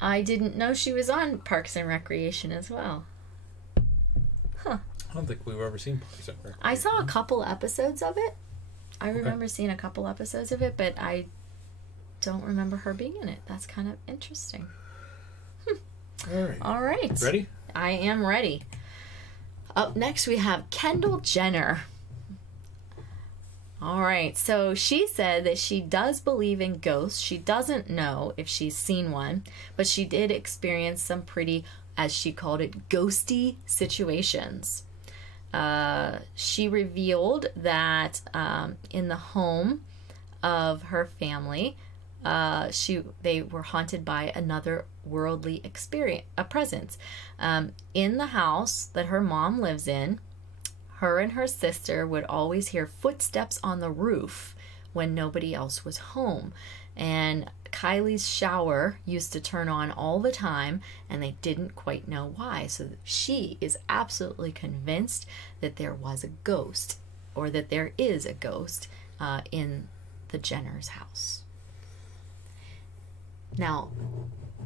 I didn't know she was on Parks and Recreation as well. Huh. I don't think we've ever seen Parks and Recreation. I saw a couple episodes of it. I remember seeing a couple episodes of it, but I don't remember her being in it. That's kind of interesting. All right. Ready? I am ready. Up next, we have Kendall Jenner. All right. So she said that she does believe in ghosts. She doesn't know if she's seen one, but she did experience some pretty, as she called it, ghosty situations. She revealed that in the home of her family, they were haunted by another worldly presence. In the house that her mom lives in, her and her sister would always hear footsteps on the roof when nobody else was home. And Kylie's shower used to turn on all the time, and they didn't quite know why. So she is absolutely convinced that there was a ghost, or that there is a ghost in the Jenner's house. Now,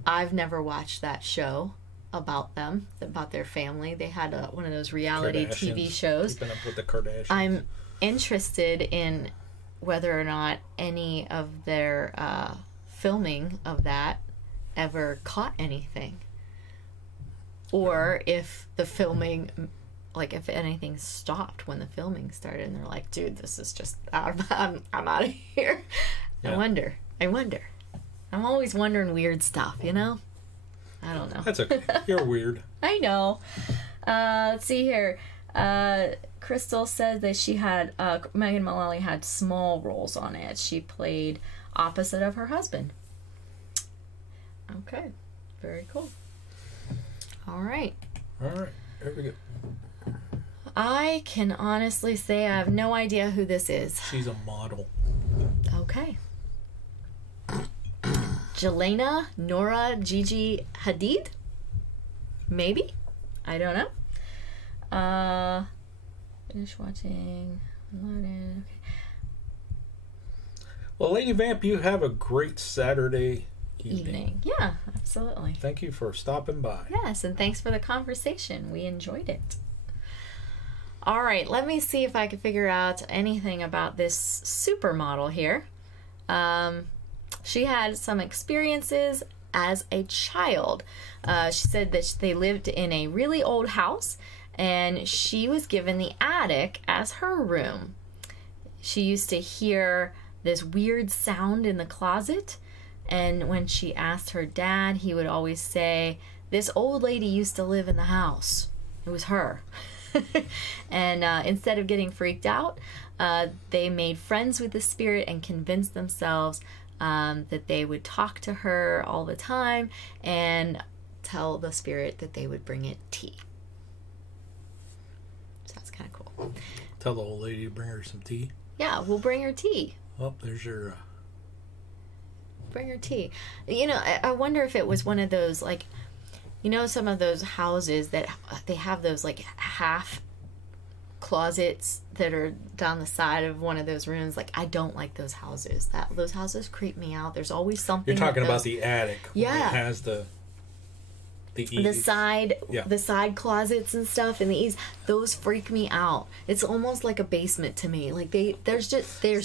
I've never watched that show about them, about their family. They had one of those reality TV shows. Keeping up with the Kardashians. I'm interested in whether or not any of their filming of that ever caught anything, or if the filming, like if anything stopped when the filming started and they're like, dude, this is just I'm out of here. Yeah. I wonder I'm always wondering weird stuff, you know. I don't know. That's okay. You're weird. I know. Let's see here. Crystal said that she had, Megan Mullally had small roles on it. She played opposite of her husband. Okay. Very cool. All right. Here we go. I can honestly say I have no idea who this is. She's a model. Okay. Jelena Nora Gigi Hadid? Maybe? I don't know. Finish watching. Loaded. Okay. Well, Lady Vamp, you have a great Saturday evening. Yeah, absolutely. Thank you for stopping by. Yes, and thanks for the conversation. We enjoyed it. All right, let me see if I can figure out anything about this supermodel here. She had some experiences as a child. She said that they lived in a really old house, and she was given the attic as her room. She used to hear this weird sound in the closet, and when she asked her dad, he would always say, this old lady used to live in the house. It was her. And instead of getting freaked out, they made friends with the spirit and convinced themselves that they would talk to her all the time and tell the spirit that they would bring it tea. So that's kind of cool. Tell the old lady to bring her some tea. Yeah, we'll bring her tea. Oh, there's your... Bring her tea. You know, I wonder if it was one of those, like, you know, some of those houses that they have those, like, half closets that are down the side of one of those rooms. Like, I don't like those houses. Those houses creep me out. There's always something. You're talking about the attic. Yeah. It has the side closets and stuff, and the eaves. Those freak me out. It's almost like a basement to me. Like there's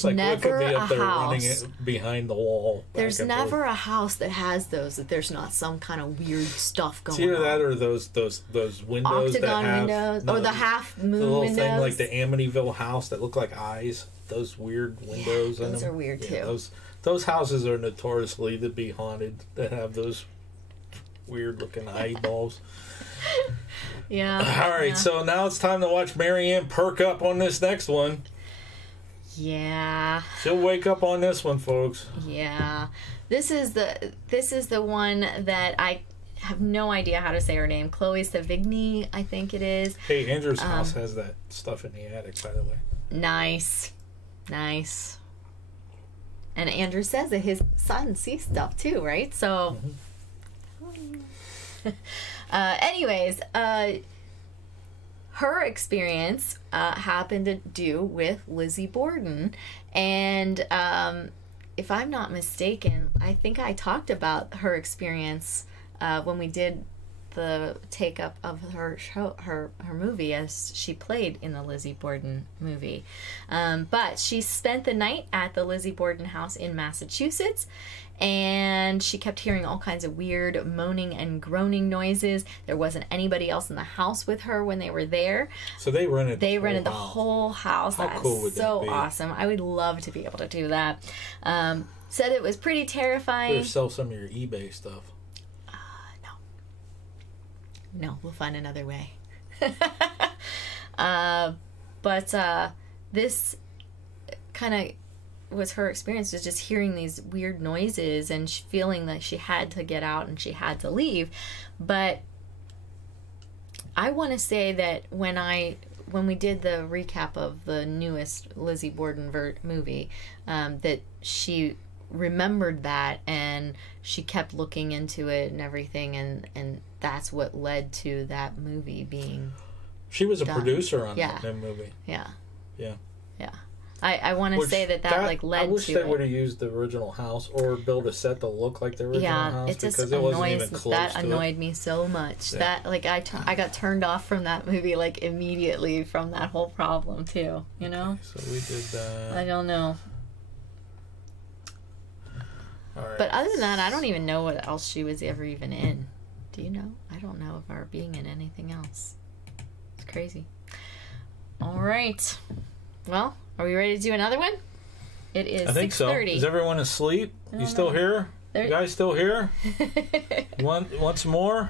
like never a house running it behind the wall. There's never a house that has those, that there's not some kind of weird stuff going on. It's either that or those windows octagon that have, windows, or the half moon the little windows. thing like the Amityville house that look like eyes. Those weird windows. Yeah, in those them. are weird too. Those houses are notoriously to be haunted, that have those weird looking eyeballs. Yeah. All right, so now it's time to watch Marianne perk up on this next one. Yeah. She'll wake up on this one, folks. Yeah. This is the one that I have no idea how to say her name. Chloe Savigny, I think it is. Hey, Andrew's house has that stuff in the attic, by the way. Nice. Nice. And Andrew says that his son sees stuff too, right? So, anyways, her experience happened to do with Lizzie Borden. And if I'm not mistaken, I think I talked about her experience when we did the take up of her show, her movie, as she played in the Lizzie Borden movie. But she spent the night at the Lizzie Borden house in Massachusetts, and she kept hearing all kinds of weird moaning and groaning noises. There wasn't anybody else in the house with her when they were there. So they rented the whole house. How cool would that be? So awesome. I would love to be able to do that. Said it was pretty terrifying. Better sell some of your eBay stuff. No, we'll find another way. But this kind of was her experience, was just hearing these weird noises and feeling like she had to get out and she had to leave. But I want to say that when we did the recap of the newest Lizzie Borden movie, that she remembered that and she kept looking into it and everything, and that's what led to that movie being She was a done. producer on that movie. Yeah. Yeah. I want to say that like led to it. I wish they would have used the original house or build a set to look like the original house. It just because it wasn't even close that to annoyed it. me so much. Yeah. That like I got turned off from that movie like immediately from that whole problem too, you know? Okay, so we did that. I don't know. All right. But other than that, I don't even know what else she was ever even in. Do you know? I don't know of her being in anything else. It's crazy. All right. Well, are we ready to do another one? It is 6:30. I think so. Is everyone asleep? You still here? You guys still here? Want some more?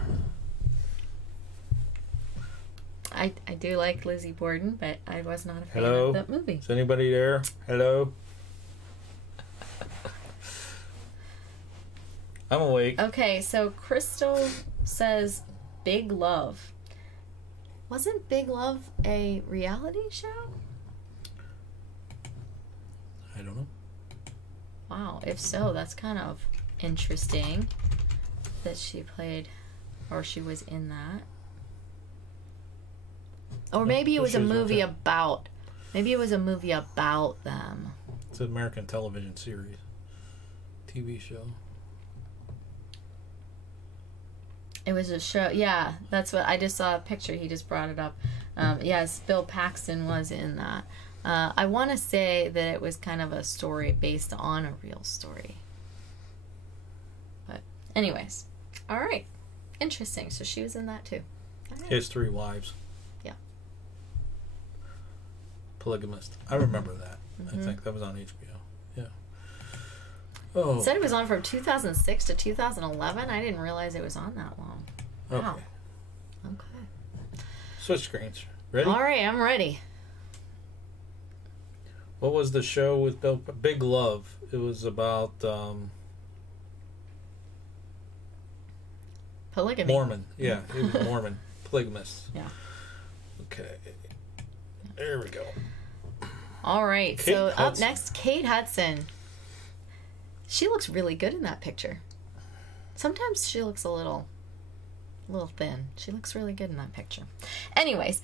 I do like Lizzie Borden, but I was not a fan Hello? of that movie. Is anybody there? Hello? I'm awake. Okay, so Crystal says Big Love. Wasn't Big Love a reality show? I don't know. Wow, if so, that's kind of interesting that she played, or she was in that. Or maybe it was a movie about, them. It's an American television series. TV show. It was a show. Yeah, that's what I just saw a picture. He just brought it up. Yes, Bill Paxton was in that. I want to say that it was kind of a story based on a real story. But anyways, all right. Interesting. So she was in that too. Right. His Three Wives. Yeah. Polygamist. I remember that. Mm-hmm. I think that was on HBO. Yeah. Oh. It said it was on from 2006 to 2011. I didn't realize it was on that long. Wow. Okay. Switch screens. Ready? All right, I'm ready. What was the show with Bill? Big Love. It was about Polygamy. Mormon. Yeah, he was Mormon. Polygamist. Yeah. Okay. There we go. All right. Kate so Hudson. Up next, Kate Hudson. She looks really good in that picture. Sometimes she looks a little thin. She looks really good in that picture. Anyways,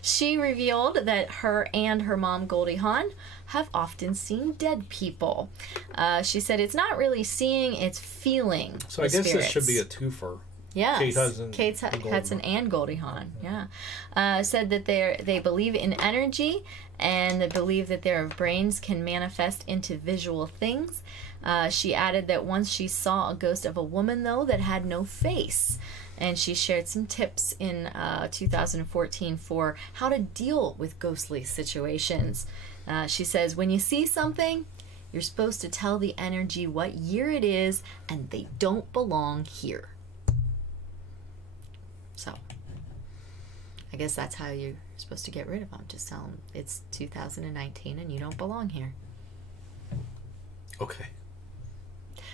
she revealed that her and her mom, Goldie Hawn, have often seen dead people. She said it's not really seeing, it's feeling. So I guess this should be a twofer. Yes, Kate Hudson and Goldie Hawn. Yeah, said that they believe in energy, and they believe that their brains can manifest into visual things. She added that once she saw a ghost of a woman, though, that had no face. And she shared some tips in 2014 for how to deal with ghostly situations. She says, when you see something, You're supposed to tell the energy what year it is, and they don't belong here. So, I guess that's how you're supposed to get rid of them. Just tell them it's 2019 and you don't belong here. Okay.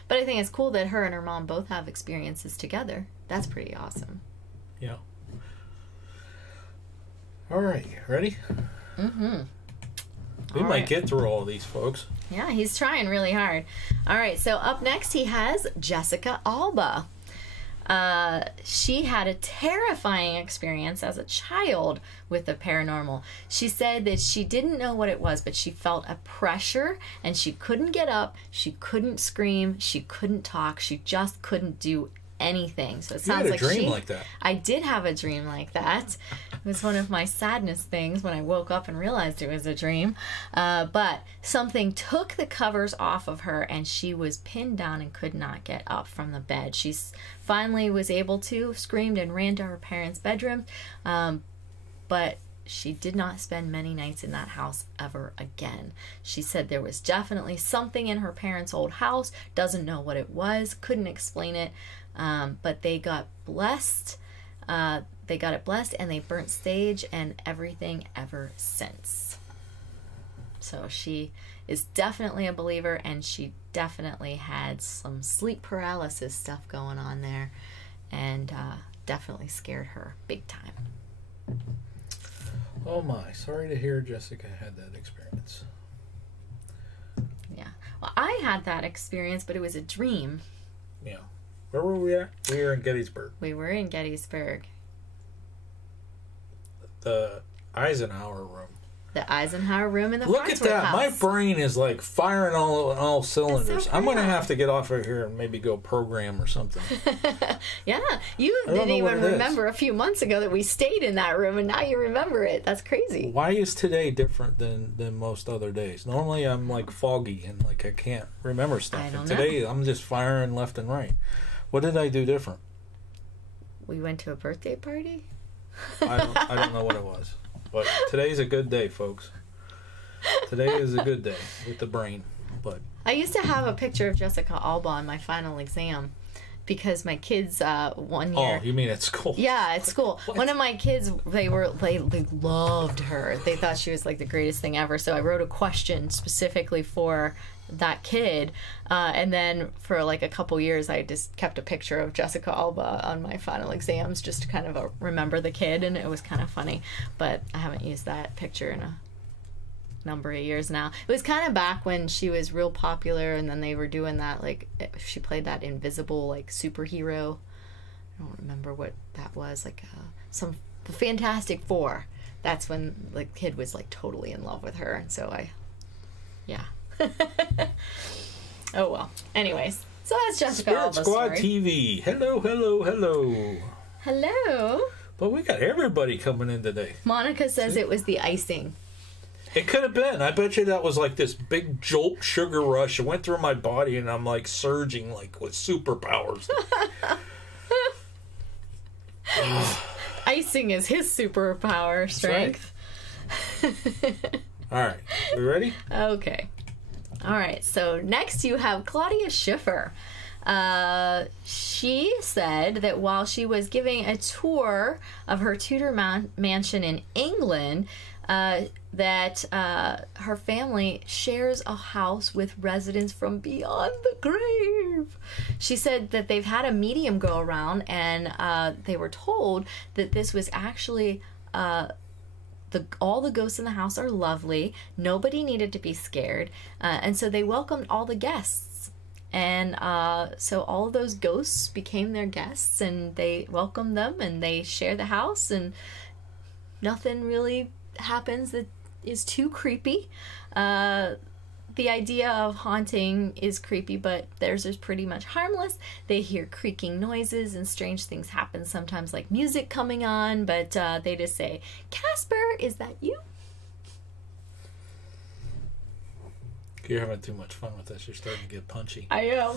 But I think it's cool that her and her mom both have experiences together. That's pretty awesome. Yeah. All right, ready? Mm-hmm. We might get through all these, folks. Yeah, he's trying really hard. All right, so up next he has Jessica Alba. She had a terrifying experience as a child with the paranormal. She said that she didn't know what it was, but she felt a pressure and she couldn't get up, she couldn't scream, she couldn't talk, she just couldn't do anything. So it sounds like you had a dream like that. I did have a dream like that. It was one of my sadness things when I woke up and realized it was a dream. But something took the covers off of her and she was pinned down and could not get up from the bed. She finally was able to, screamed and ran to her parents' bedroom. But she did not spend many nights in that house ever again. She said there was definitely something in her parents' old house, doesn't know what it was, couldn't explain it. But they got blessed. They got it blessed and they burnt sage and everything ever since. So she is definitely a believer, and she definitely had some sleep paralysis stuff going on there, and definitely scared her big time. Oh my, sorry to hear Jessica had that experience. Yeah. Well, I had that experience, but it was a dream. Yeah. Where were we at? We were in Gettysburg. We were in Gettysburg. The Eisenhower room. The Eisenhower room in the Look at that. House. My brain is like firing all cylinders. So I'm going to have to get off of here and maybe go program or something. Yeah. You didn't even remember a few months ago that we stayed in that room, and now you remember it. That's crazy. Why is today different than most other days? Normally I'm like foggy and like I can't remember stuff. I don't And today I'm just firing left and right. What did I do different? We went to a birthday party? I don't know what it was. But today's a good day, folks. Today is a good day with the brain. But I used to have a picture of Jessica Alba on my final exam because my kids 1 year. Oh, you mean at school? Yeah, at school. What? One of my kids, they loved her. They thought she was like the greatest thing ever. So I wrote a question specifically for that kid, and then for like a couple years I just kept a picture of Jessica Alba on my final exams just to kind of remember the kid, and it was kind of funny. But I haven't used that picture in a number of years now. It was kind of back when she was real popular, and then they were doing that, like she played that invisible like superhero. I don't remember what that was, like the Fantastic Four. That's when the kid was like totally in love with her, and so yeah. Oh well. Anyways, so that's Jessica Alba's Squad story. TV. Hello. Hello. But we got everybody coming in today. Monica says it was the icing. It could have been. I bet you that was like this big jolt sugar rush. It went through my body and I'm like surging like with superpowers. Icing is his superpower strength. Right. All right. We ready? Okay. All right. So next you have Claudia Schiffer. She said that while she was giving a tour of her Tudor mansion in England, that her family shares a house with residents from beyond the grave. She said that they've had a medium go around, and they were told that this was actually all the ghosts in the house are lovely. Nobody needed to be scared, and so they welcomed all the guests. And so all of those ghosts became their guests, and they welcomed them, and they share the house, and nothing really happens that is too creepy. The idea of haunting is creepy, but theirs is pretty much harmless. They hear creaking noises and strange things happen sometimes, like music coming on, but they just say, "Casper, is that you?" You're having too much fun with this. You're starting to get punchy. I am.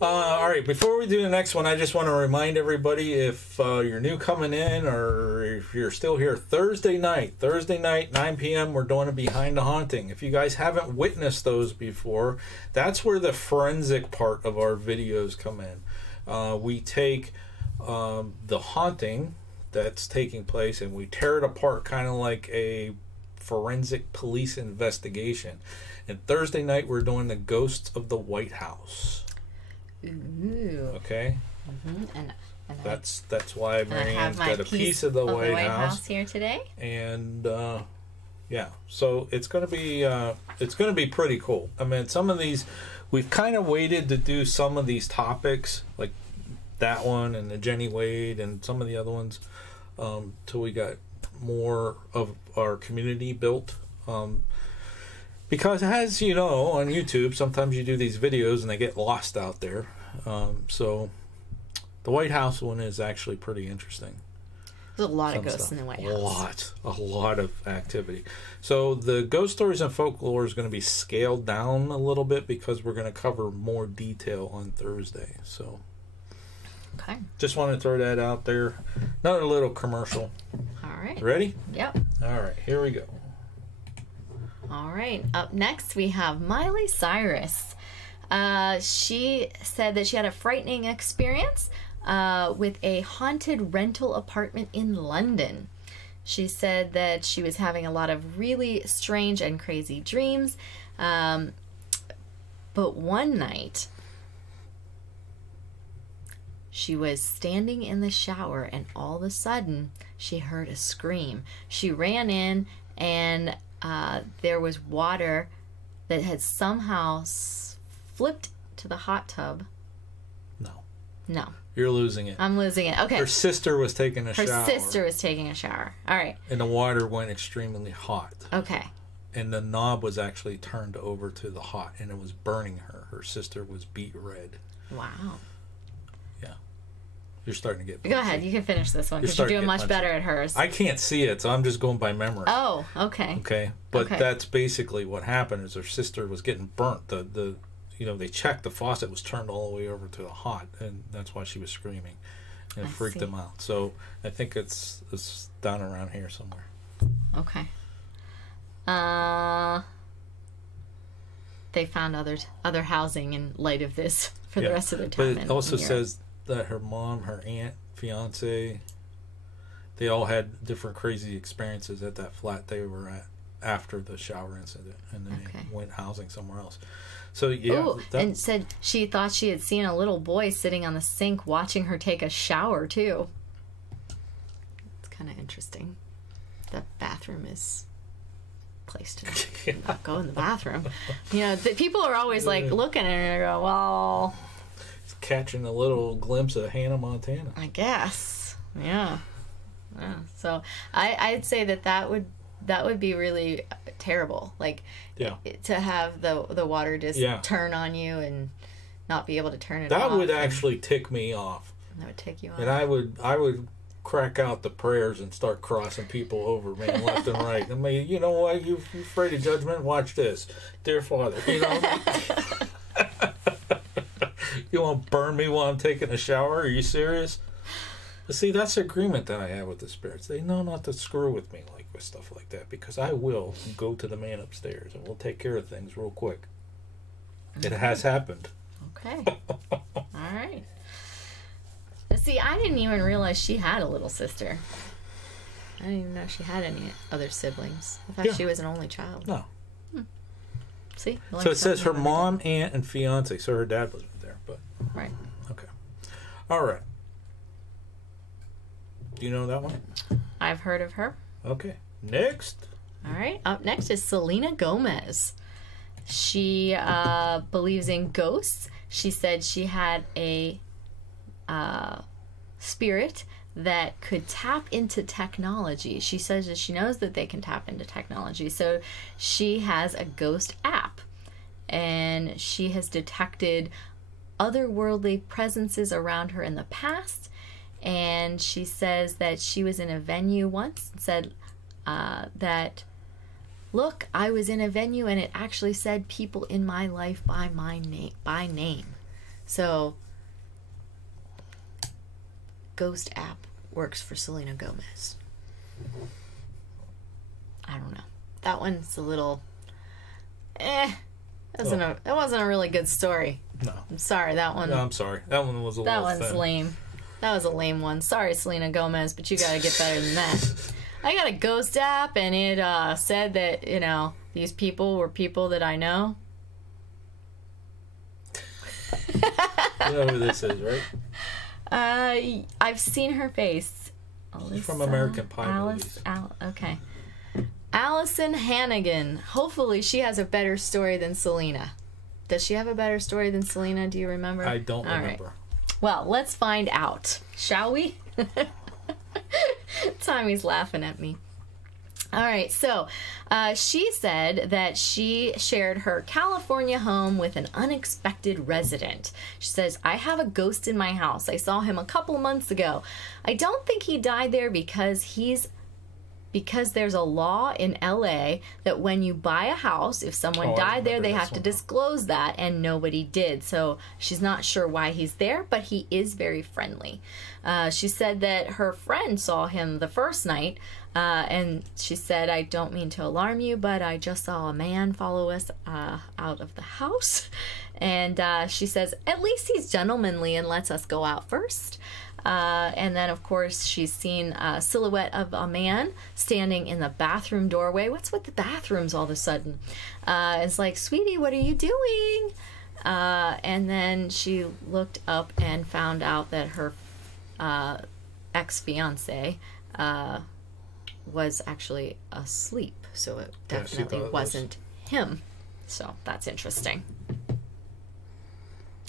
All right, before we do the next one, I just want to remind everybody, if you're new coming in or if you're still here, Thursday night, 9 p.m., we're doing a Behind the Haunting. If you guys haven't witnessed those before, that's where the forensic part of our videos come in. We take the haunting that's taking place and we tear it apart, kind of like a forensic police investigation. And Thursday night, we're doing the Ghosts of the White House. Ooh. Okay? Mm-hmm. And that's why Marianne's got a piece of the White House here today. And yeah, so it's gonna be pretty cool. I mean, some of these we've kind of waited to do some of these topics, like that one and the Jenny Wade and some of the other ones, till we got more of our community built. Because as you know, on YouTube, sometimes you do these videos and they get lost out there. So the White House one is actually pretty interesting. There's a lot of ghosts in the White House. A lot of activity. So the ghost stories and folklore is going to be scaled down a little bit because we're going to cover more detail on Thursday. So okay. Just want to throw that out there. Another little commercial. All right. Ready? Yep. All right, here we go. All right. Up next, we have Miley Cyrus. She said that she had a frightening experience with a haunted rental apartment in London. She said that she was having a lot of really strange and crazy dreams. But one night, she was standing in the shower and all of a sudden, she heard a scream. She ran in and there was water that had somehow flipped to the hot tub. No. You're losing it. I'm losing it. Okay. Her sister was taking a shower. Her sister was taking a shower. All right. And the water went extremely hot. Okay. And the knob was actually turned over to the hot, and it was burning her. Her sister was beet red. Wow. Yeah. You're starting to get punchy. Go ahead. You can finish this one because you're doing much better at hers. I can't see it, so I'm just going by memory. Oh, okay. Okay. But that's basically what happened is her sister was getting burnt. They checked the faucet was turned all the way over to the hot, and that's why she was screaming. And it freaked them out. So I think it's down around here somewhere. Okay. They found other housing in light of this for the rest of the time. But it also says that her mom, her aunt, fiance, they all had different crazy experiences at that flat they were at after the shower incident, and then they went housing somewhere else. So and said she thought she had seen a little boy sitting on the sink watching her take a shower too. It's kind of interesting. The bathroom is place to not go in the bathroom. People are always like looking at her and go, well, it's catching a little glimpse of Hannah Montana, I guess. Yeah. So I'd say that would be really terrible. Like, to have the water just turn on you and not be able to turn it off. That would actually tick me off. That would tick you off. And I would crack out the prayers and start crossing people over, man, left and right. I mean, you know what? You're afraid of judgment? Watch this. Dear Father, you want to burn me while I'm taking a shower? Are you serious? But see, that's the agreement that I have with the spirits. They know not to screw with me with stuff like that, because I will go to the man upstairs and we'll take care of things real quick. It has happened. Okay. All right. See, I didn't even realize she had a little sister. I didn't even know she had any other siblings. I thought she was an only child. No. See? So it says her mom, aunt, and fiance. So her dad wasn't there, but... Right. Okay. All right. Do you know that one? I've heard of her. Okay. Next. All right. Up next is Selena Gomez. She believes in ghosts. She said she had a spirit that could tap into technology. She says that she knows that they can tap into technology. So she has a ghost app, and she has detected otherworldly presences around her in the past. And she says that she was in a venue once and said that Look, I was in a venue and it actually said people in my life by name. So, Ghost app works for Selena Gomez. I don't know. That one's a little... That wasn't a really good story. No. I'm sorry, that one... No, I'm sorry. That one was a little thin. That one's lame. That was a lame one. Sorry, Selena Gomez, but you gotta get better than that. I got a Ghost app, and it said that, these people were people that I know. You know who this is, right? I've seen her face. She's from American Pie. Okay. Allison Hannigan. Hopefully she has a better story than Selena. Does she have a better story than Selena? Do you remember? I don't remember. Right. Well, let's find out. Shall we? Tommy's laughing at me. All right, so she said that she shared her California home with an unexpected resident. She says, I have a ghost in my house. I saw him a couple months ago. I don't think he died there because there's a law in LA that when you buy a house, if someone died there, they have to disclose that, and nobody did. So she's not sure why he's there, but he is very friendly. She said that her friend saw him the first night, and she said, I don't mean to alarm you, but I just saw a man follow us out of the house. And she says, at least he's gentlemanly and lets us go out first. And then, of course, she's seen a silhouette of a man standing in the bathroom doorway. What's with the bathrooms all of a sudden? It's like, sweetie, what are you doing? And then she looked up and found out that her ex-fiance was actually asleep. So it definitely wasn't him. So that's interesting.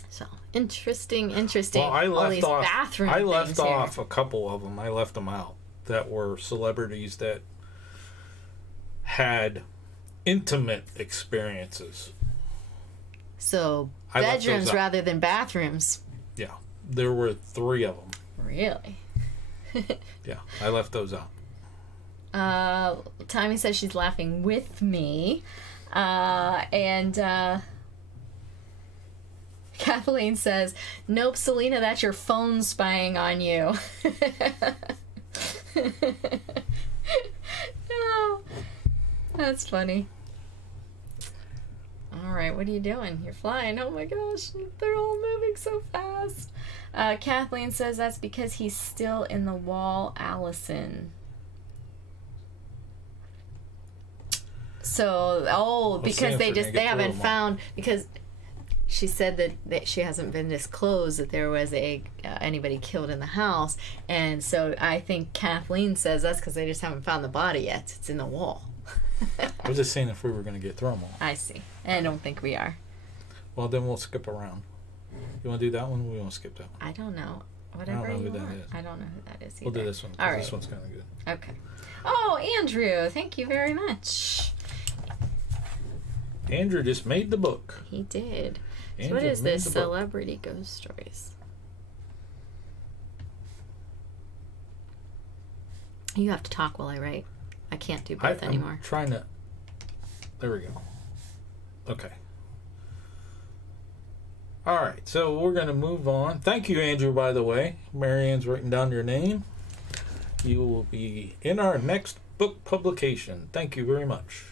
So interesting. Well, I all these left bathroom off. I left things off here. a couple of them. I left them out that were celebrities that had intimate experiences. So bedrooms rather than bathrooms. Yeah, there were 3 of them. Really? Yeah, I left those out. Tommy says she's laughing with me, and Kathleen says, nope, Selena, that's your phone spying on you. Oh, that's funny. All right, what are you doing? You're flying. Oh my gosh, they're all moving so fast. Kathleen says that's because he's still in the wall, Allison. So, because they haven't found, because she said that she hasn't been disclosed that there was anybody killed in the house, and so I think Kathleen says that's because they just haven't found the body yet. It's in the wall. I was just saying if we were going to get through them all. I see. I don't think we are. Well, then we'll skip around. You want to do that one, or we want to skip that one? I don't know. Whatever I don't know you who want. that is. I don't know who that is either. We'll do this one. All right. This one's kind of good. Okay. Oh, Andrew, thank you very much. Andrew just made the book. He did. So Andrew what is made this? the book. Celebrity ghost stories. You have to talk while I write. I can't do both anymore. I'm trying to... There we go. Okay. All right, so we're going to move on. Thank you, Andrew, by the way. Marianne's written down your name. You will be in our next book publication. Thank you very much.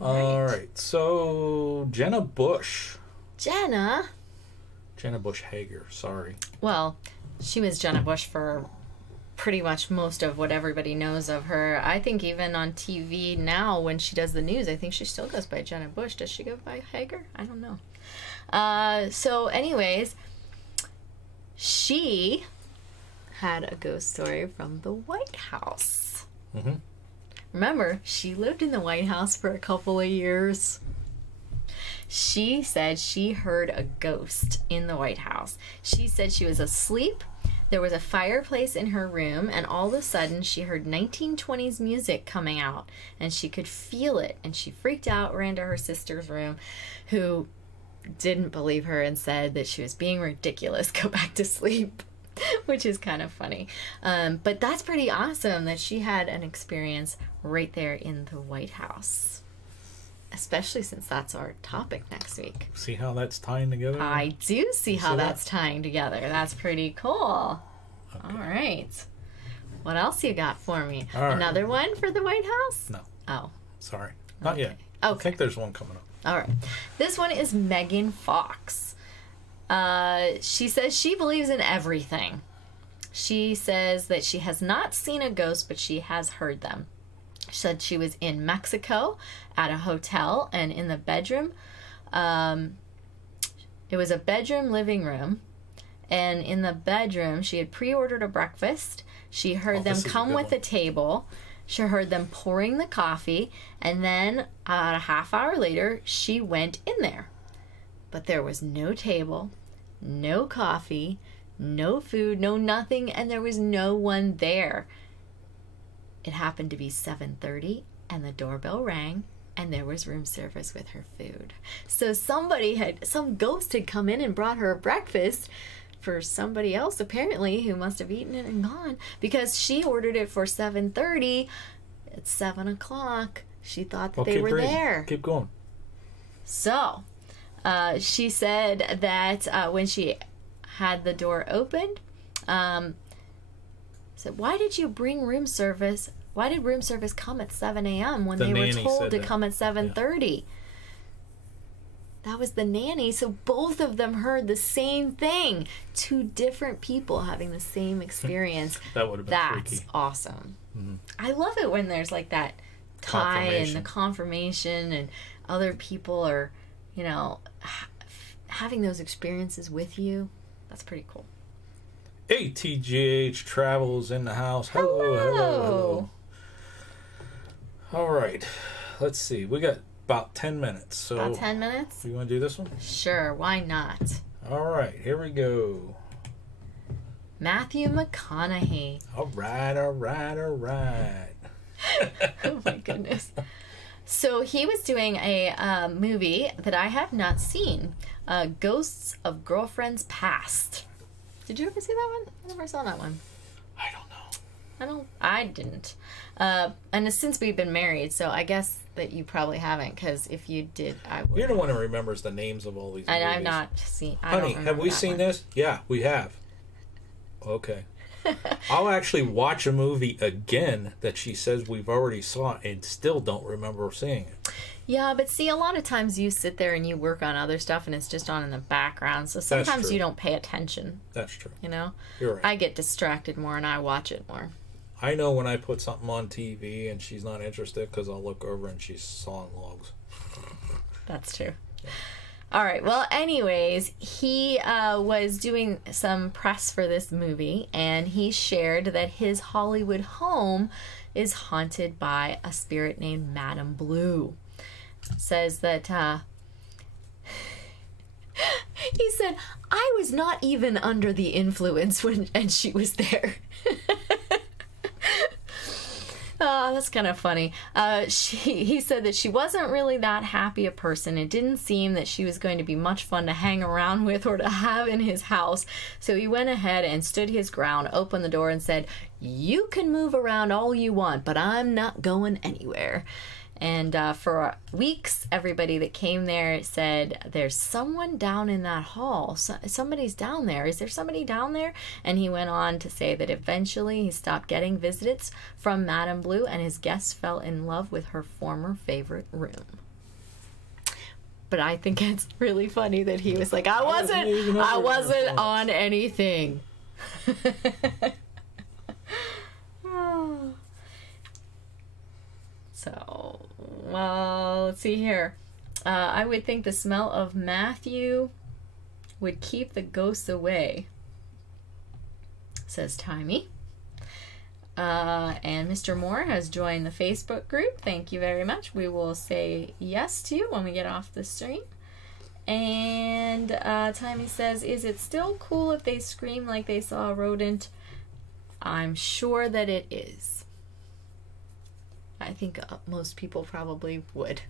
All right, so Jenna Bush. Jenna Bush Hager, sorry. Well, she was Jenna Bush for pretty much most of what everybody knows of her. I think even on TV now when she does the news, I think she still goes by Jenna Bush. Does she go by Hager? I don't know. So anyways, she had a ghost story from the White House. Mm-hmm. Remember, she lived in the White House for a couple of years. She said she heard a ghost in the White House. She said she was asleep. There was a fireplace in her room, and all of a sudden she heard 1920s music coming out, and she could feel it, and she freaked out, ran to her sister's room, who didn't believe her and said that she was being ridiculous. Go back to sleep. which is kind of funny. But that's pretty awesome that she had an experience right there in the White House, especially since that's our topic next week. See how that's tying together? I do see how that's tying together. That's pretty cool. Okay. All right. What else you got for me? Right. Another one for the White House? No. Oh. Sorry. Not yet. Okay. I think there's one coming up. All right. This one is Megan Fox. She says she believes in everything. She says that she has not seen a ghost, but she has heard them. She said she was in Mexico at a hotel, and in the bedroom, it was a bedroom living room, and in the bedroom, she had pre-ordered a breakfast. She heard them come with the table. She heard them pouring the coffee, and then a half hour later, she went in there. But there was no table, no coffee, no food, no nothing, and there was no one there. It happened to be 7:30, and the doorbell rang, and there was room service with her food. So some ghost had come in and brought her breakfast for somebody else, apparently, who must have eaten it and gone, because she ordered it for 7:30. It's 7 o'clock. She thought that they were there. Keep going. So, she said that when she had the door opened, said, why did you bring room service? Why did room service come at 7 a.m. when they were told to come at 7:30? Yeah. That was the nanny, so both of them heard the same thing. Two different people having the same experience. That would have been That's freaky. Awesome. Mm-hmm. I love it when there's like that tie and the confirmation, and other people are, having those experiences with you. That's pretty cool. ATGH Travels in the house. Hello. All right. Let's see. We got about 10 minutes. So about 10 minutes? You want to do this one? Sure, why not? All right, here we go. Matthew McConaughey. All right. Oh my goodness. So he was doing a movie that I have not seen, Ghosts of Girlfriends Past. Did you ever see that one? I never saw that one. I don't know. I didn't. And since we've been married, so I guess that you probably haven't, because if you did, I would. You're the one who remembers the names of all these movies. And I've not seen. Honey, have we seen this? Yeah, we have. Okay. I'll actually watch a movie again that she says we've already saw and still don't remember seeing it. Yeah, but see, a lot of times you sit there and you work on other stuff and it's just on in the background, so sometimes you don't pay attention. That's true. You're right. I get distracted more and I watch it more. I know when I put something on TV and she's not interested because I'll look over and she's sawing logs. That's true. All right. Well, anyways, he was doing some press for this movie, and he shared that his Hollywood home is haunted by a spirit named Madame Blue. Says that he said, I was not even under the influence and she was there. Oh, that's kind of funny. He said that she wasn't really that happy a person. It didn't seem that she was going to be much fun to hang around with or to have in his house. So he went ahead and stood his ground, opened the door, and said, you can move around all you want, but I'm not going anywhere. And for weeks, everybody that came there said, there's someone down in that hall. Somebody's down there. Is there somebody down there? And he went on to say that eventually he stopped getting visits from Madame Blue, and his guests fell in love with her former favorite room. But I think it's really funny that he was like, I wasn't on anything. So, well, let's see here. I would think the smell of Matthew would keep the ghosts away, says Timey. And Mr. Moore has joined the Facebook group. Thank you very much. We will say yes to you when we get off the stream. And Timey says, is it still cool if they scream like they saw a rodent? I'm sure that it is. I think most people probably would.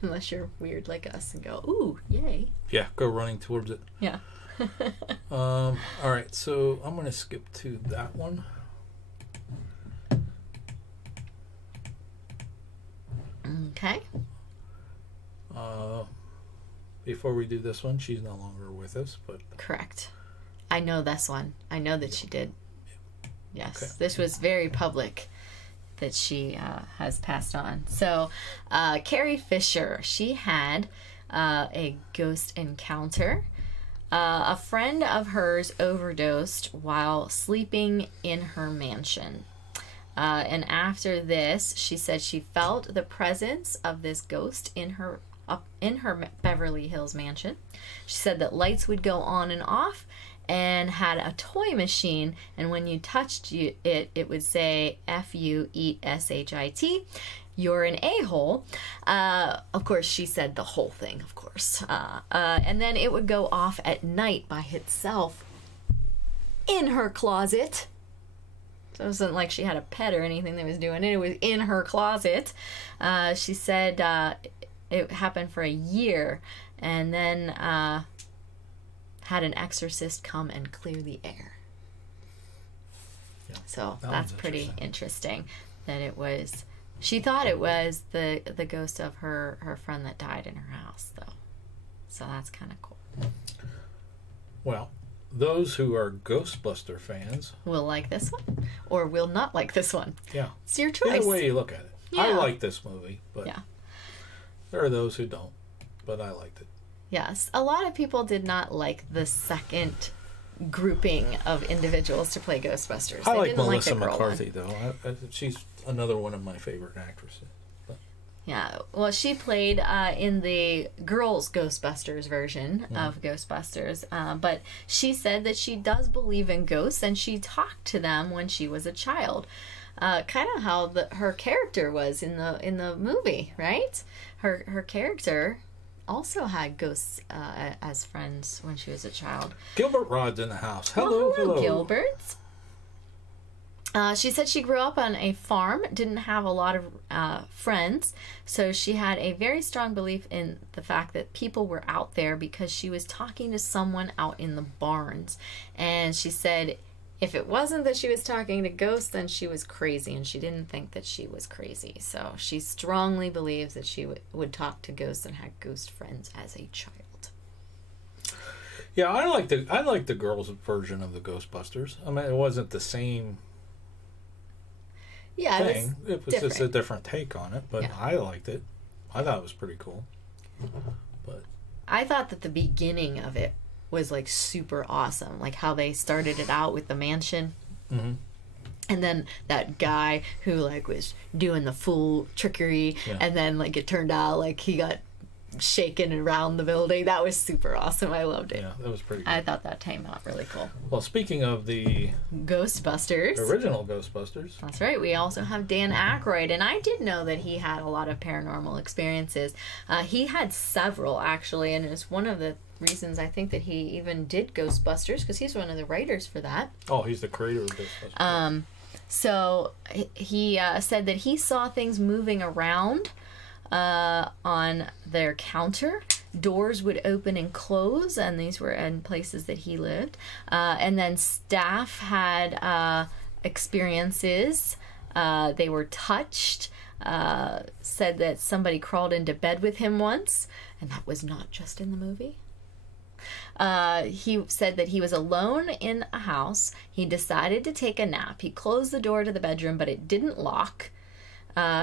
Unless you're weird like us and go, ooh, yay. Yeah, go running towards it. Yeah. All right, so I'm going to skip to that one. Okay. Before we do this one, she's no longer with us, but Correct. I know this one. I know that she did. Yes. Okay. This was very public that she has passed on. So, Carrie Fisher, she had a ghost encounter. A friend of hers overdosed while sleeping in her mansion. And after this, she said she felt the presence of this ghost in her Beverly Hills mansion. She said that lights would go on and off, and had a toy machine, and when you touched it would say "F-U eat S-H-I-T. You're an a-hole." Of course, she said the whole thing, of course. And then it would go off at night by itself in her closet. So it wasn't like she had a pet or anything that was doing it. It was in her closet. She said it happened for a year, and then had an exorcist come and clear the air. Yeah, so that's pretty interesting. That it was, she thought it was the ghost of her friend that died in her house, though. So that's kind of cool. Well, those who are Ghostbuster fans will like this one, or will not like this one. Yeah, it's your choice. Either way you look at it. Yeah. I like this movie, but yeah, there are those who don't. But I liked it. Yes, a lot of people did not like the second grouping of individuals to play Ghostbusters. I they like didn't Melissa like the girl McCarthy, one. though. She's another one of my favorite actresses. But. Yeah, well, she played in the girls' Ghostbusters version of Ghostbusters, but she said that she does believe in ghosts, and she talked to them when she was a child. Kind of how her character was in the movie, right? Her character also had ghosts as friends when she was a child. Gilbert Rod's in the house. Hello, hello. Gilbert. She said she grew up on a farm, didn't have a lot of friends, so she had a very strong belief in the fact that people were out there because she was talking to someone out in the barns. And she said if it wasn't that she was talking to ghosts, then she was crazy, and she didn't think that she was crazy. So she strongly believes that she would talk to ghosts and had ghost friends as a child. Yeah, I like the girls' version of the Ghostbusters. I mean, it wasn't the same thing. It was just a different take on it, but yeah. I liked it. I thought it was pretty cool. But I thought that the beginning of it was like super awesome, like how they started it out with the mansion, and then that guy who like was doing the full trickery, and then like it turned out like he got shaken around the building. That was super awesome. I loved it. Yeah, that was pretty cool. I thought that came out really cool. Well, speaking of the Ghostbusters, original Ghostbusters, that's right, we also have Dan Aykroyd, and I did know that he had a lot of paranormal experiences. He had several, actually, and it's one of the reasons I think that he even did Ghostbusters, because he's one of the writers for that. Oh, he's the creator of Ghostbusters. So he said that he saw things moving around on their counter. Doors would open and close, and these were in places that he lived. And then staff had experiences. They were touched. Said that somebody crawled into bed with him once, and that was not just in the movie. He said that he was alone in a house. He decided to take a nap. He closed the door to the bedroom, but it didn't lock.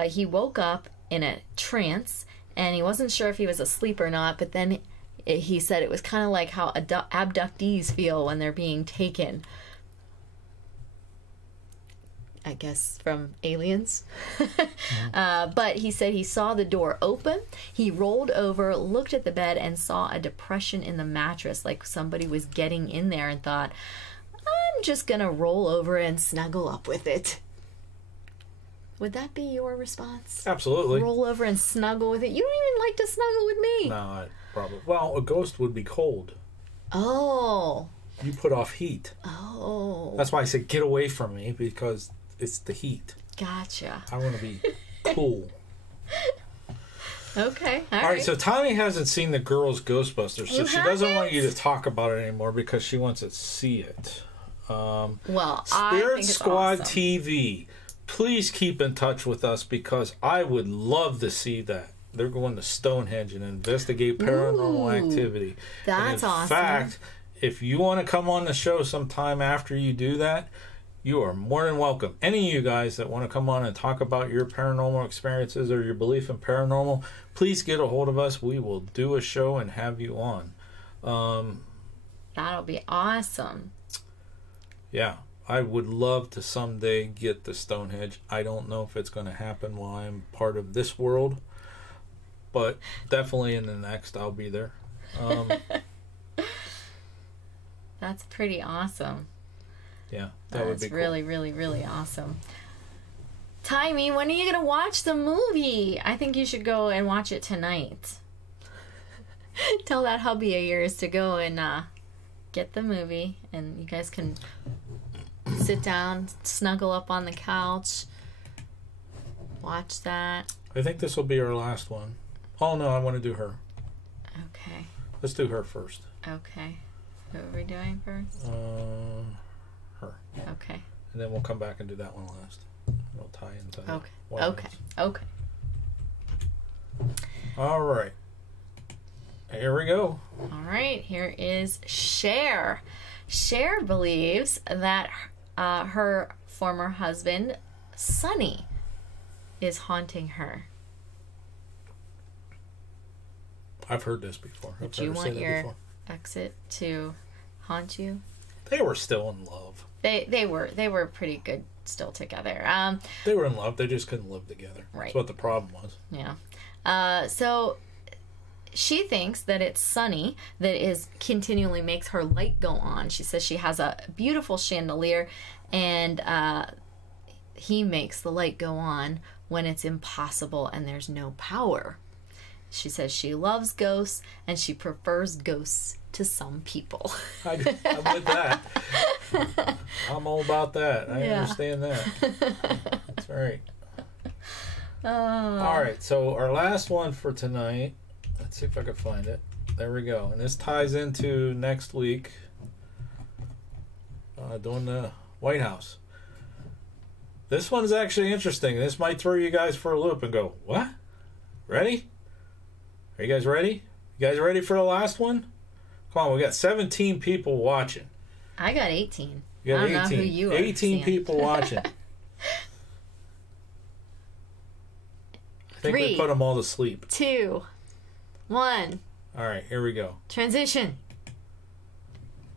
He woke up in a trance, and he wasn't sure if he was asleep or not, but then he said it was kind of like how abductees feel when they're being taken, I guess, from aliens. But he said he saw the door open. He rolled over, looked at the bed, and saw a depression in the mattress, like somebody was getting in there, and thought, I'm just gonna roll over and snuggle up with it. Would that be your response? Absolutely. Roll over and snuggle with it. You don't even like to snuggle with me. No, I probably. Well, a ghost would be cold. Oh. You put off heat. Oh. That's why I said get away from me, because it's the heat. Gotcha. I want to be cool. Okay. All right. So Tommy hasn't seen the girls' Ghostbusters, so she doesn't want you to talk about it anymore because she wants to see it. Well, Spirit Squad awesome. TV. Please keep in touch with us because I would love to see that. They're going to Stonehenge and investigate paranormal activity. That's awesome. In fact, if you want to come on the show sometime after you do that, you are more than welcome. Any of you guys that want to come on and talk about your paranormal experiences or your belief in paranormal, please get a hold of us. We will do a show and have you on. That'll be awesome. Yeah, I would love to someday get to Stonehenge. I don't know if it's going to happen while I'm part of this world, but definitely in the next I'll be there. That's pretty awesome. Yeah, that would be cool. Really, really, really awesome. Timey, when are you going to watch the movie? I think you should go and watch it tonight. Tell that hubby of yours to go and get the movie, and you guys can sit down, snuggle up on the couch, watch that. I think this will be our last one. Oh, no, I want to do her. Okay. Let's do her first. Okay. Who are we doing first? Her. Okay. And then we'll come back and do that one last. It'll tie into that. Okay. Okay. All right. Here we go. All right. Here is Cher. Cher believes that her former husband, Sonny, is haunting her. I've heard this before. Would you want your exit to haunt you? They were still in love. They were pretty good still together. They were in love. They just couldn't live together. Right. That's what the problem was. Yeah. So she thinks that it's Sonny that is continually makes her light go on. She says she has a beautiful chandelier, and he makes the light go on when it's impossible and there's no power. She says she loves ghosts and she prefers ghosts to some people. I'm with that. I'm all about that. I understand that. That's right. All right, so our last one for tonight. Let's see if I can find it. There we go. And this ties into next week doing the White House. This one's actually interesting. This might throw you guys for a loop and go, what? Ready? Are you guys ready? You guys ready for the last one? Come on, we got 17 people watching. I got 18. You got I don't 18. know who you are, 18 people watching. I think we put them all to sleep. 2, 1. All right, here we go. Transition.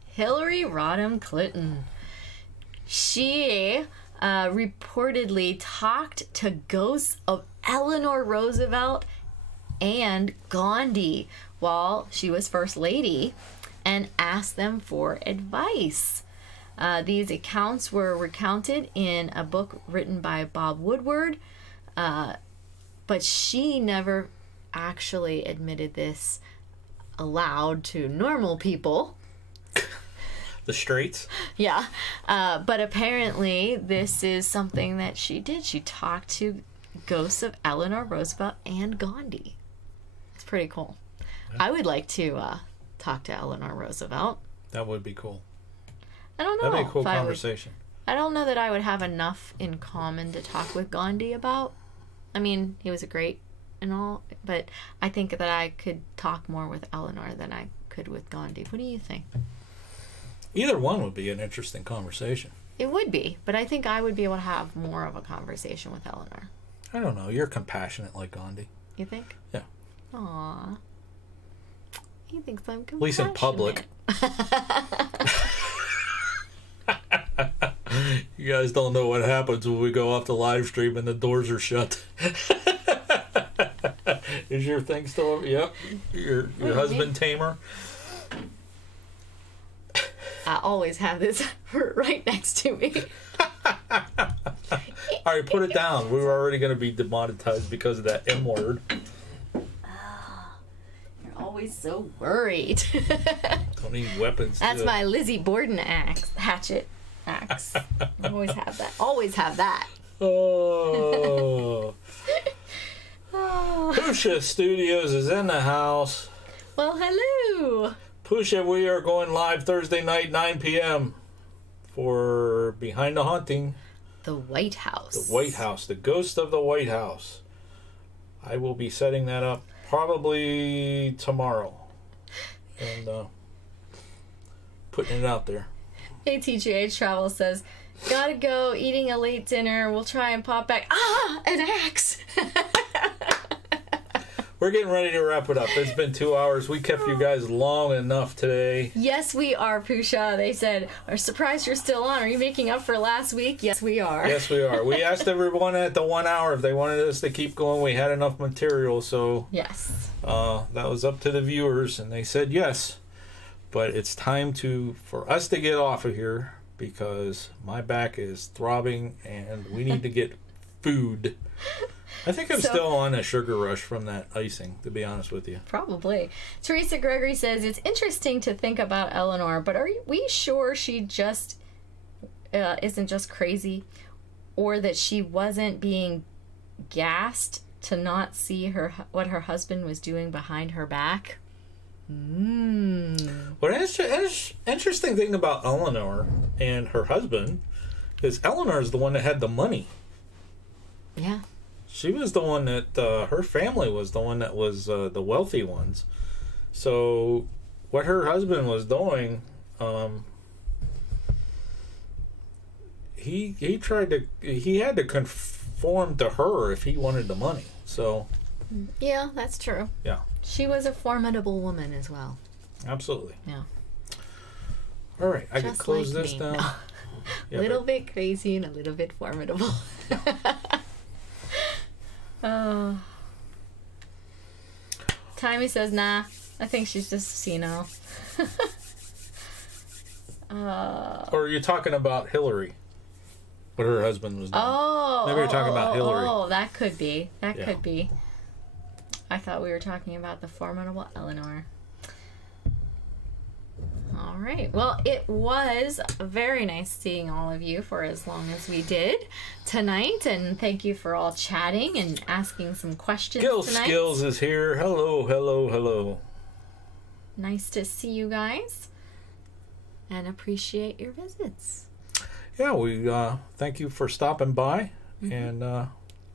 Hillary Rodham Clinton. She reportedly talked to ghosts of Eleanor Roosevelt and Gandhi while she was First Lady and asked them for advice. These accounts were recounted in a book written by Bob Woodward, but she never actually admitted this aloud to normal people. The straights? Yeah. But apparently this is something that she did. She talked to ghosts of Eleanor Roosevelt and Gandhi. It's pretty cool. Yeah. I would like to talk to Eleanor Roosevelt. That would be cool. I don't know. That'd be a cool conversation. I don't know that I would have enough in common to talk with Gandhi about. I mean, he was a great and all, but I think that I could talk more with Eleanor than I could with Gandhi. What do you think? Either one would be an interesting conversation. It would be, but I think I would be able to have more of a conversation with Eleanor. I don't know. You're compassionate like Gandhi. You think? Yeah. Aww. He thinks I'm compassionate. At least in public. You guys don't know what happens when we go off the live stream and the doors are shut. Is your thing still over? Yep. Your husband tamer? I always have this right next to me. All right, put it down. We were already going to be demonetized because of that M word. You're always so worried. Don't need weapons. That's my Lizzie Borden hatchet axe. I always have that. Always have that. Oh. Oh. Pusha Studios is in the house. Well, hello. Pusha, we are going live Thursday night, 9 p.m. for Behind the Haunting. The White House. The White House. The Ghost of the White House. I will be setting that up probably tomorrow. And putting it out there. ATGH Travel says, gotta go, eating a late dinner. We'll try and pop back. Ah, an axe. We're getting ready to wrap it up. It's been 2 hours. We kept you guys long enough today. Yes, we are, Pusha. They said, are surprised you're still on. Are you making up for last week? Yes, we are. Yes, we are. We asked everyone at the 1 hour if they wanted us to keep going. We had enough material, so yes. That was up to the viewers, and they said yes. But it's time for us to get off of here because my back is throbbing and we need to get food. I think I'm still on a sugar rush from that icing, to be honest with you. Probably. Teresa Gregory says, it's interesting to think about Eleanor, but are we sure she just isn't just crazy, or that she wasn't being gassed to not see what her husband was doing behind her back? Well, the interesting thing about Eleanor and her husband is Eleanor is the one that had the money. Yeah. She was the one that, her family was the one that was the wealthy ones. So, what her husband was doing, he had to conform to her if he wanted the money. So. Yeah, that's true. Yeah. She was a formidable woman as well. Absolutely. Yeah. All right, I can close this down. No. Yeah, little bit crazy and a little bit formidable. Oh. Timmy says, nah, I think she's just senile. Or you're talking about Hillary, what her husband was doing. Oh. Maybe you're talking about Hillary. Oh, that could be. That could be. I thought we were talking about the formidable Eleanor. All right. Well, it was very nice seeing all of you for as long as we did tonight. And thank you for all chatting and asking some questions tonight. Skills is here. Hello, hello, hello. Nice to see you guys. And appreciate your visits. Yeah, we thank you for stopping by. Mm-hmm. And it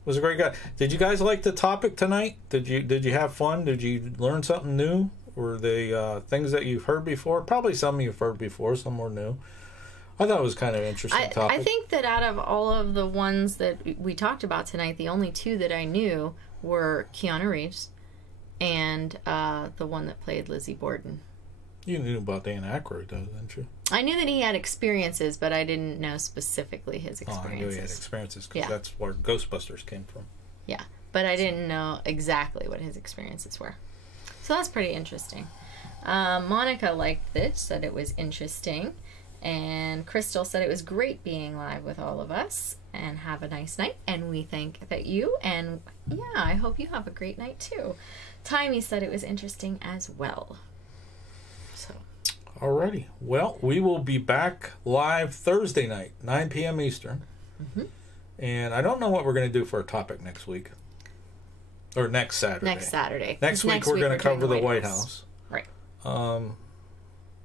was a great guy. Did you guys like the topic tonight? Did you have fun? Did you learn something new? Were they things that you've heard before? Probably some you've heard before, some were new. I thought it was kind of an interesting topic. I think that out of all of the ones that we talked about tonight, the only two that I knew were Keanu Reeves and the one that played Lizzie Borden. You knew about Dan Aykroyd, though, didn't you? I knew that he had experiences, but I didn't know specifically his experiences. Oh, I knew he had experiences because that's where Ghostbusters came from. Yeah, but I didn't know exactly what his experiences were. So that's pretty interesting. Monica liked this, said it was interesting. And Crystal said it was great being live with all of us. And have a nice night. And we thank that you. And yeah, I hope you have a great night too. Timey said it was interesting as well. So. Alrighty. Well, we will be back live Thursday night, 9 p.m. Eastern. Mm-hmm. And I don't know what we're going to do for a topic next week. Or next Saturday. Next week we're going to cover the White House. Right. Don't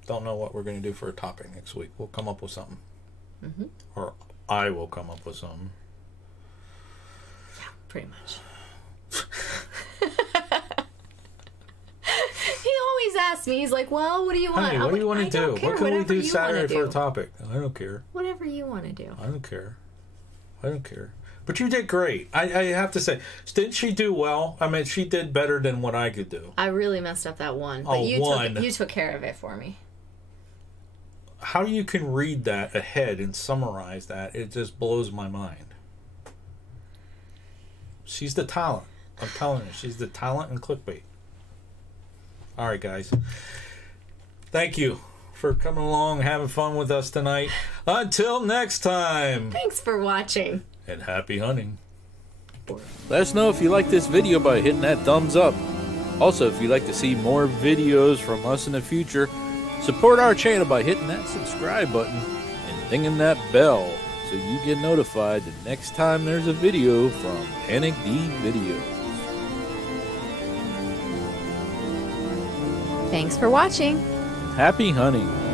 know what we're going to do for a topic next week. We'll come up with something. Mm-hmm. Or I will come up with something. Yeah, pretty much. He always asks me, he's like, well, what do you want? Honey, what do you want to do? What can we do Saturday for a topic? I don't care. Whatever you want to do. I don't care. But you did great. I have to say, didn't she do well? I mean, she did better than what I could do. I really messed up that one. But you took care of it for me. How you can read that ahead and summarize that, it just blows my mind. She's the talent. I'm telling you, she's the talent in clickbait. All right, guys. Thank you for coming along and having fun with us tonight. Until next time. Thanks for watching. And happy hunting. Let us know if you like this video by hitting that thumbs up. Also, if you'd like to see more videos from us in the future, support our channel by hitting that subscribe button and dinging that bell so you get notified the next time there's a video from Panic D Videos. Thanks for watching. Happy hunting.